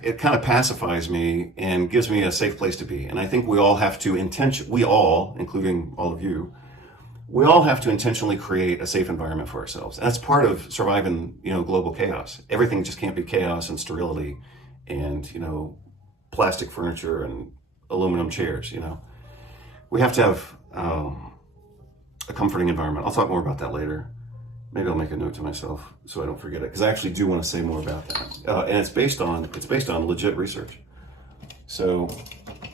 it kind of pacifies me and gives me a safe place to be. And I think we all have to including all of you, we all have to intentionally create a safe environment for ourselves. And that's part of surviving, global chaos. Everything just can't be chaos and sterility and, plastic furniture and aluminum chairs, We have to have a comforting environment. I'll talk more about that later. Maybe I'll make a note to myself so I don't forget it, because I actually do want to say more about that. And it's based on legit research. So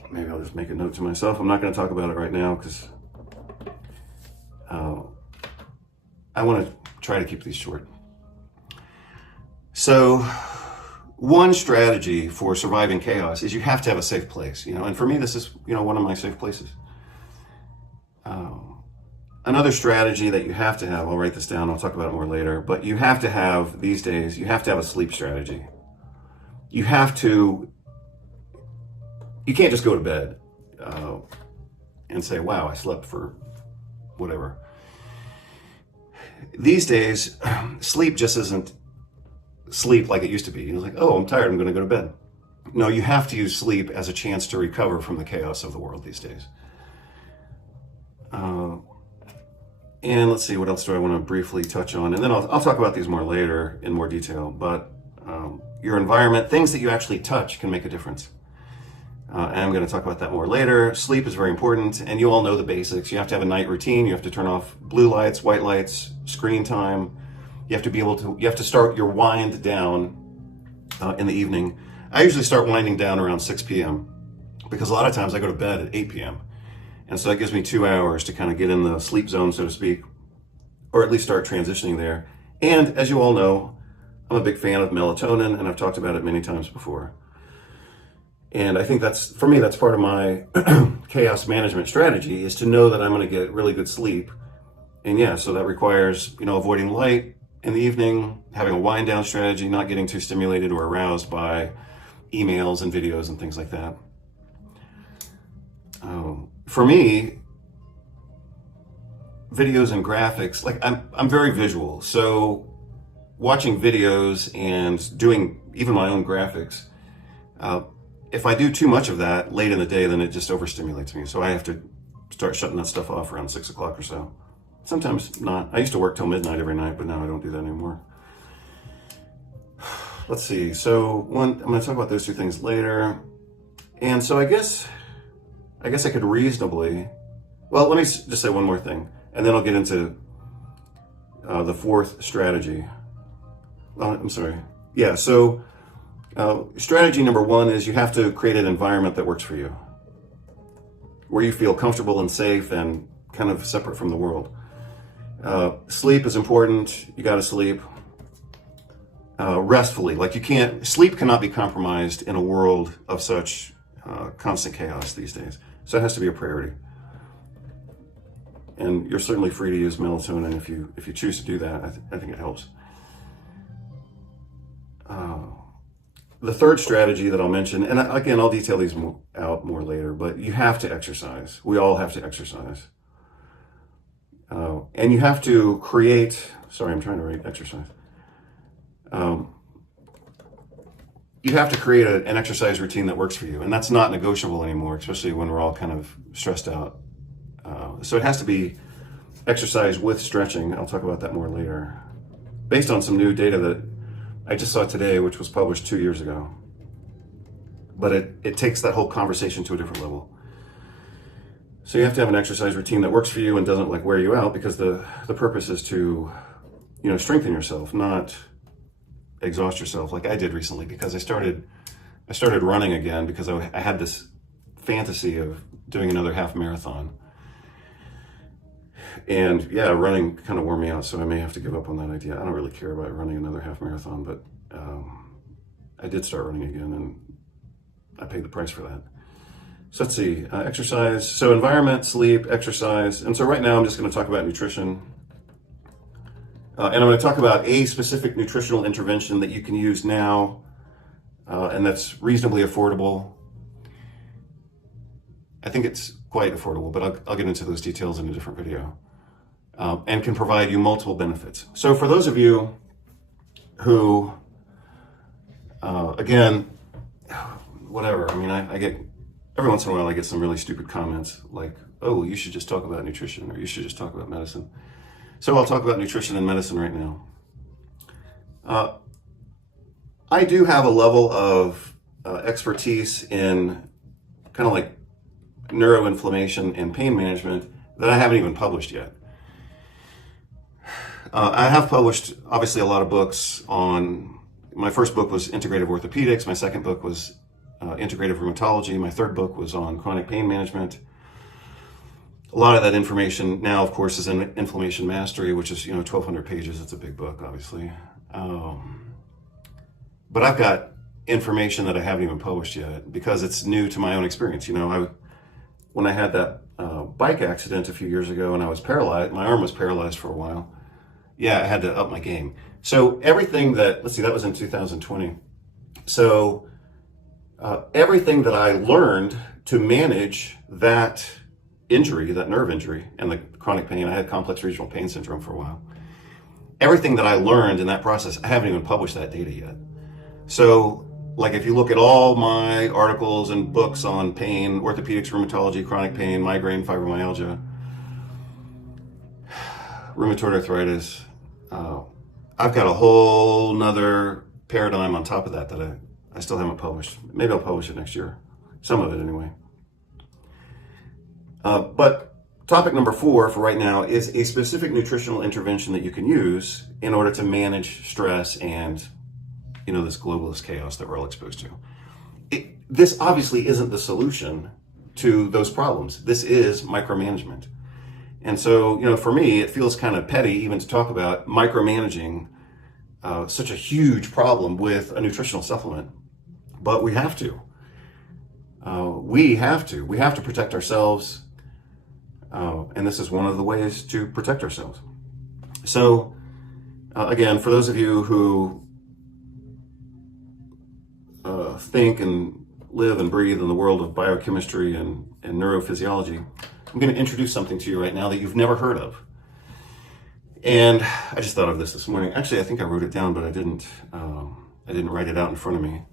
maybe I'll just make a note to myself. I'm not going to talk about it right now because I want to try to keep these short. So one strategy for surviving chaos is you have to have a safe place, and for me, this is, one of my safe places. Another strategy that you have to have, I'll write this down, I'll talk about it more later, but you have to have, these days, you have to have a sleep strategy. You can't just go to bed and say, wow, I slept for whatever. These days, sleep just isn't sleep like it used to be. Like, oh, I'm tired, I'm going to go to bed. No, you have to use sleep as a chance to recover from the chaos of the world these days. And let's see, what else do I want to briefly touch on? And then I'll talk about these more later in more detail. But your environment, things that you actually touch can make a difference. And I'm going to talk about that more later. Sleep is very important, and you all know the basics. You have to have a night routine. You have to turn off blue lights, white lights, screen time. You have to start your wind down in the evening. I usually start winding down around 6 p.m. because a lot of times I go to bed at 8 p.m. And so that gives me 2 hours to kind of get in the sleep zone, so to speak, or at least start transitioning there. And as you all know, I'm a big fan of melatonin, and I've talked about it many times before. And I think that's part of my chaos management strategy, is to know that I'm going to get really good sleep. And yeah, so that requires, avoiding light in the evening, having a wind down strategy, not getting too stimulated or aroused by emails and videos and things like that. For me, videos and graphics, like I'm very visual. So watching videos and doing even my own graphics, if I do too much of that late in the day, then it just overstimulates me. So I have to start shutting that stuff off around 6 o'clock or so. Sometimes not. I used to work till midnight every night, but now I don't do that anymore. Let's see. So I'm going to talk about those two things later. And so I guess I could reasonably, well, let me just say one more thing, and then I'll get into the fourth strategy. I'm sorry. Yeah, so strategy number one is you have to create an environment that works for you, where you feel comfortable and safe and kind of separate from the world. Sleep is important. You got to sleep restfully. Sleep cannot be compromised in a world of such constant chaos these days. So it has to be a priority. And you're certainly free to use melatonin if you choose to do that. I think it helps. The third strategy that I'll mention, and again, I'll detail these out more later, but you have to exercise. We all have to exercise. And you have to create, sorry, I'm trying to write exercise. You have to create an exercise routine that works for you. And that's not negotiable anymore, especially when we're all kind of stressed out. So it has to be exercise with stretching. I'll talk about that more later. Based on some new data that I just saw today, which was published 2 years ago. But it takes that whole conversation to a different level. So you have to have an exercise routine that works for you and doesn't wear you out, because the purpose is to, strengthen yourself, not exhaust yourself like I did recently, because I started running again because I had this fantasy of doing another half marathon. And yeah, running kind of wore me out, so I may have to give up on that idea. I don't really care about running another half marathon, but I did start running again, and I paid the price for that. So let's see, exercise. So environment, sleep, exercise. And so right now I'm just going to talk about nutrition. And I'm going to talk about a specific nutritional intervention that you can use now, and that's reasonably affordable. I think it's quite affordable, but I'll get into those details in a different video, and can provide you multiple benefits. So for those of you who, again, whatever, I mean, I get, every once in a while I get some really stupid comments like, oh, you should just talk about nutrition, or you should just talk about medicine. So I'll talk about nutrition and medicine right now. I do have a level of expertise in kind of like neuroinflammation and pain management that I haven't even published yet. I have published, obviously, a lot of books on, my first book was Integrative Orthopedics, my second book was Integrative Rheumatology, my third book was on chronic pain management. A lot of that information now, of course, is in Inflammation Mastery, which is, 1,200 pages. It's a big book, obviously. But I've got information that I haven't even published yet because it's new to my own experience. When I had that bike accident a few years ago and I was paralyzed, my arm was paralyzed for a while. Yeah, I had to up my game. So everything that, let's see, that was in 2020. So everything that I learned to manage that injury, that nerve injury, and the chronic pain, I had complex regional pain syndrome for a while. Everything that I learned in that process, I haven't even published that data yet. So, like if you look at all my articles and books on pain, orthopedics, rheumatology, chronic pain, migraine, fibromyalgia, rheumatoid arthritis, I've got a whole nother paradigm on top of that I still haven't published. Maybe I'll publish it next year. Some of it anyway. But topic number 4 for right now is a specific nutritional intervention that you can use in order to manage stress and, this globalist chaos that we're all exposed to. This obviously isn't the solution to those problems. This is micromanagement. And so, for me, it feels kind of petty even to talk about micromanaging such a huge problem with a nutritional supplement. But we have to. We have to protect ourselves. And this is one of the ways to protect ourselves. So, again, for those of you who think and live and breathe in the world of biochemistry and neurophysiology, I'm going to introduce something to you right now that you've never heard of. And I just thought of this morning. Actually, I think I wrote it down, but I didn't write it out in front of me.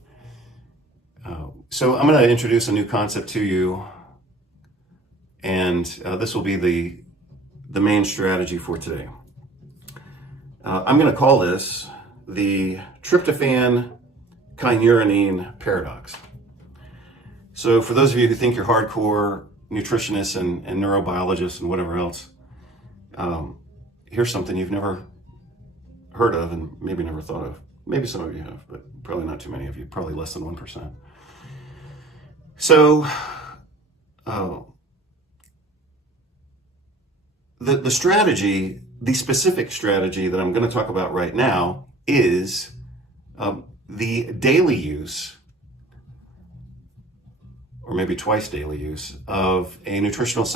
So I'm going to introduce a new concept to you. And this will be the main strategy for today. I'm going to call this the tryptophan kynurenine paradox. So for those of you who think you're hardcore nutritionists and neurobiologists and whatever else, here's something you've never heard of and maybe never thought of. Maybe some of you have, but probably not too many of you, probably less than 1%. So, the strategy, the specific strategy that I'm going to talk about right now is the daily use, or maybe twice daily use, of a nutritional supplement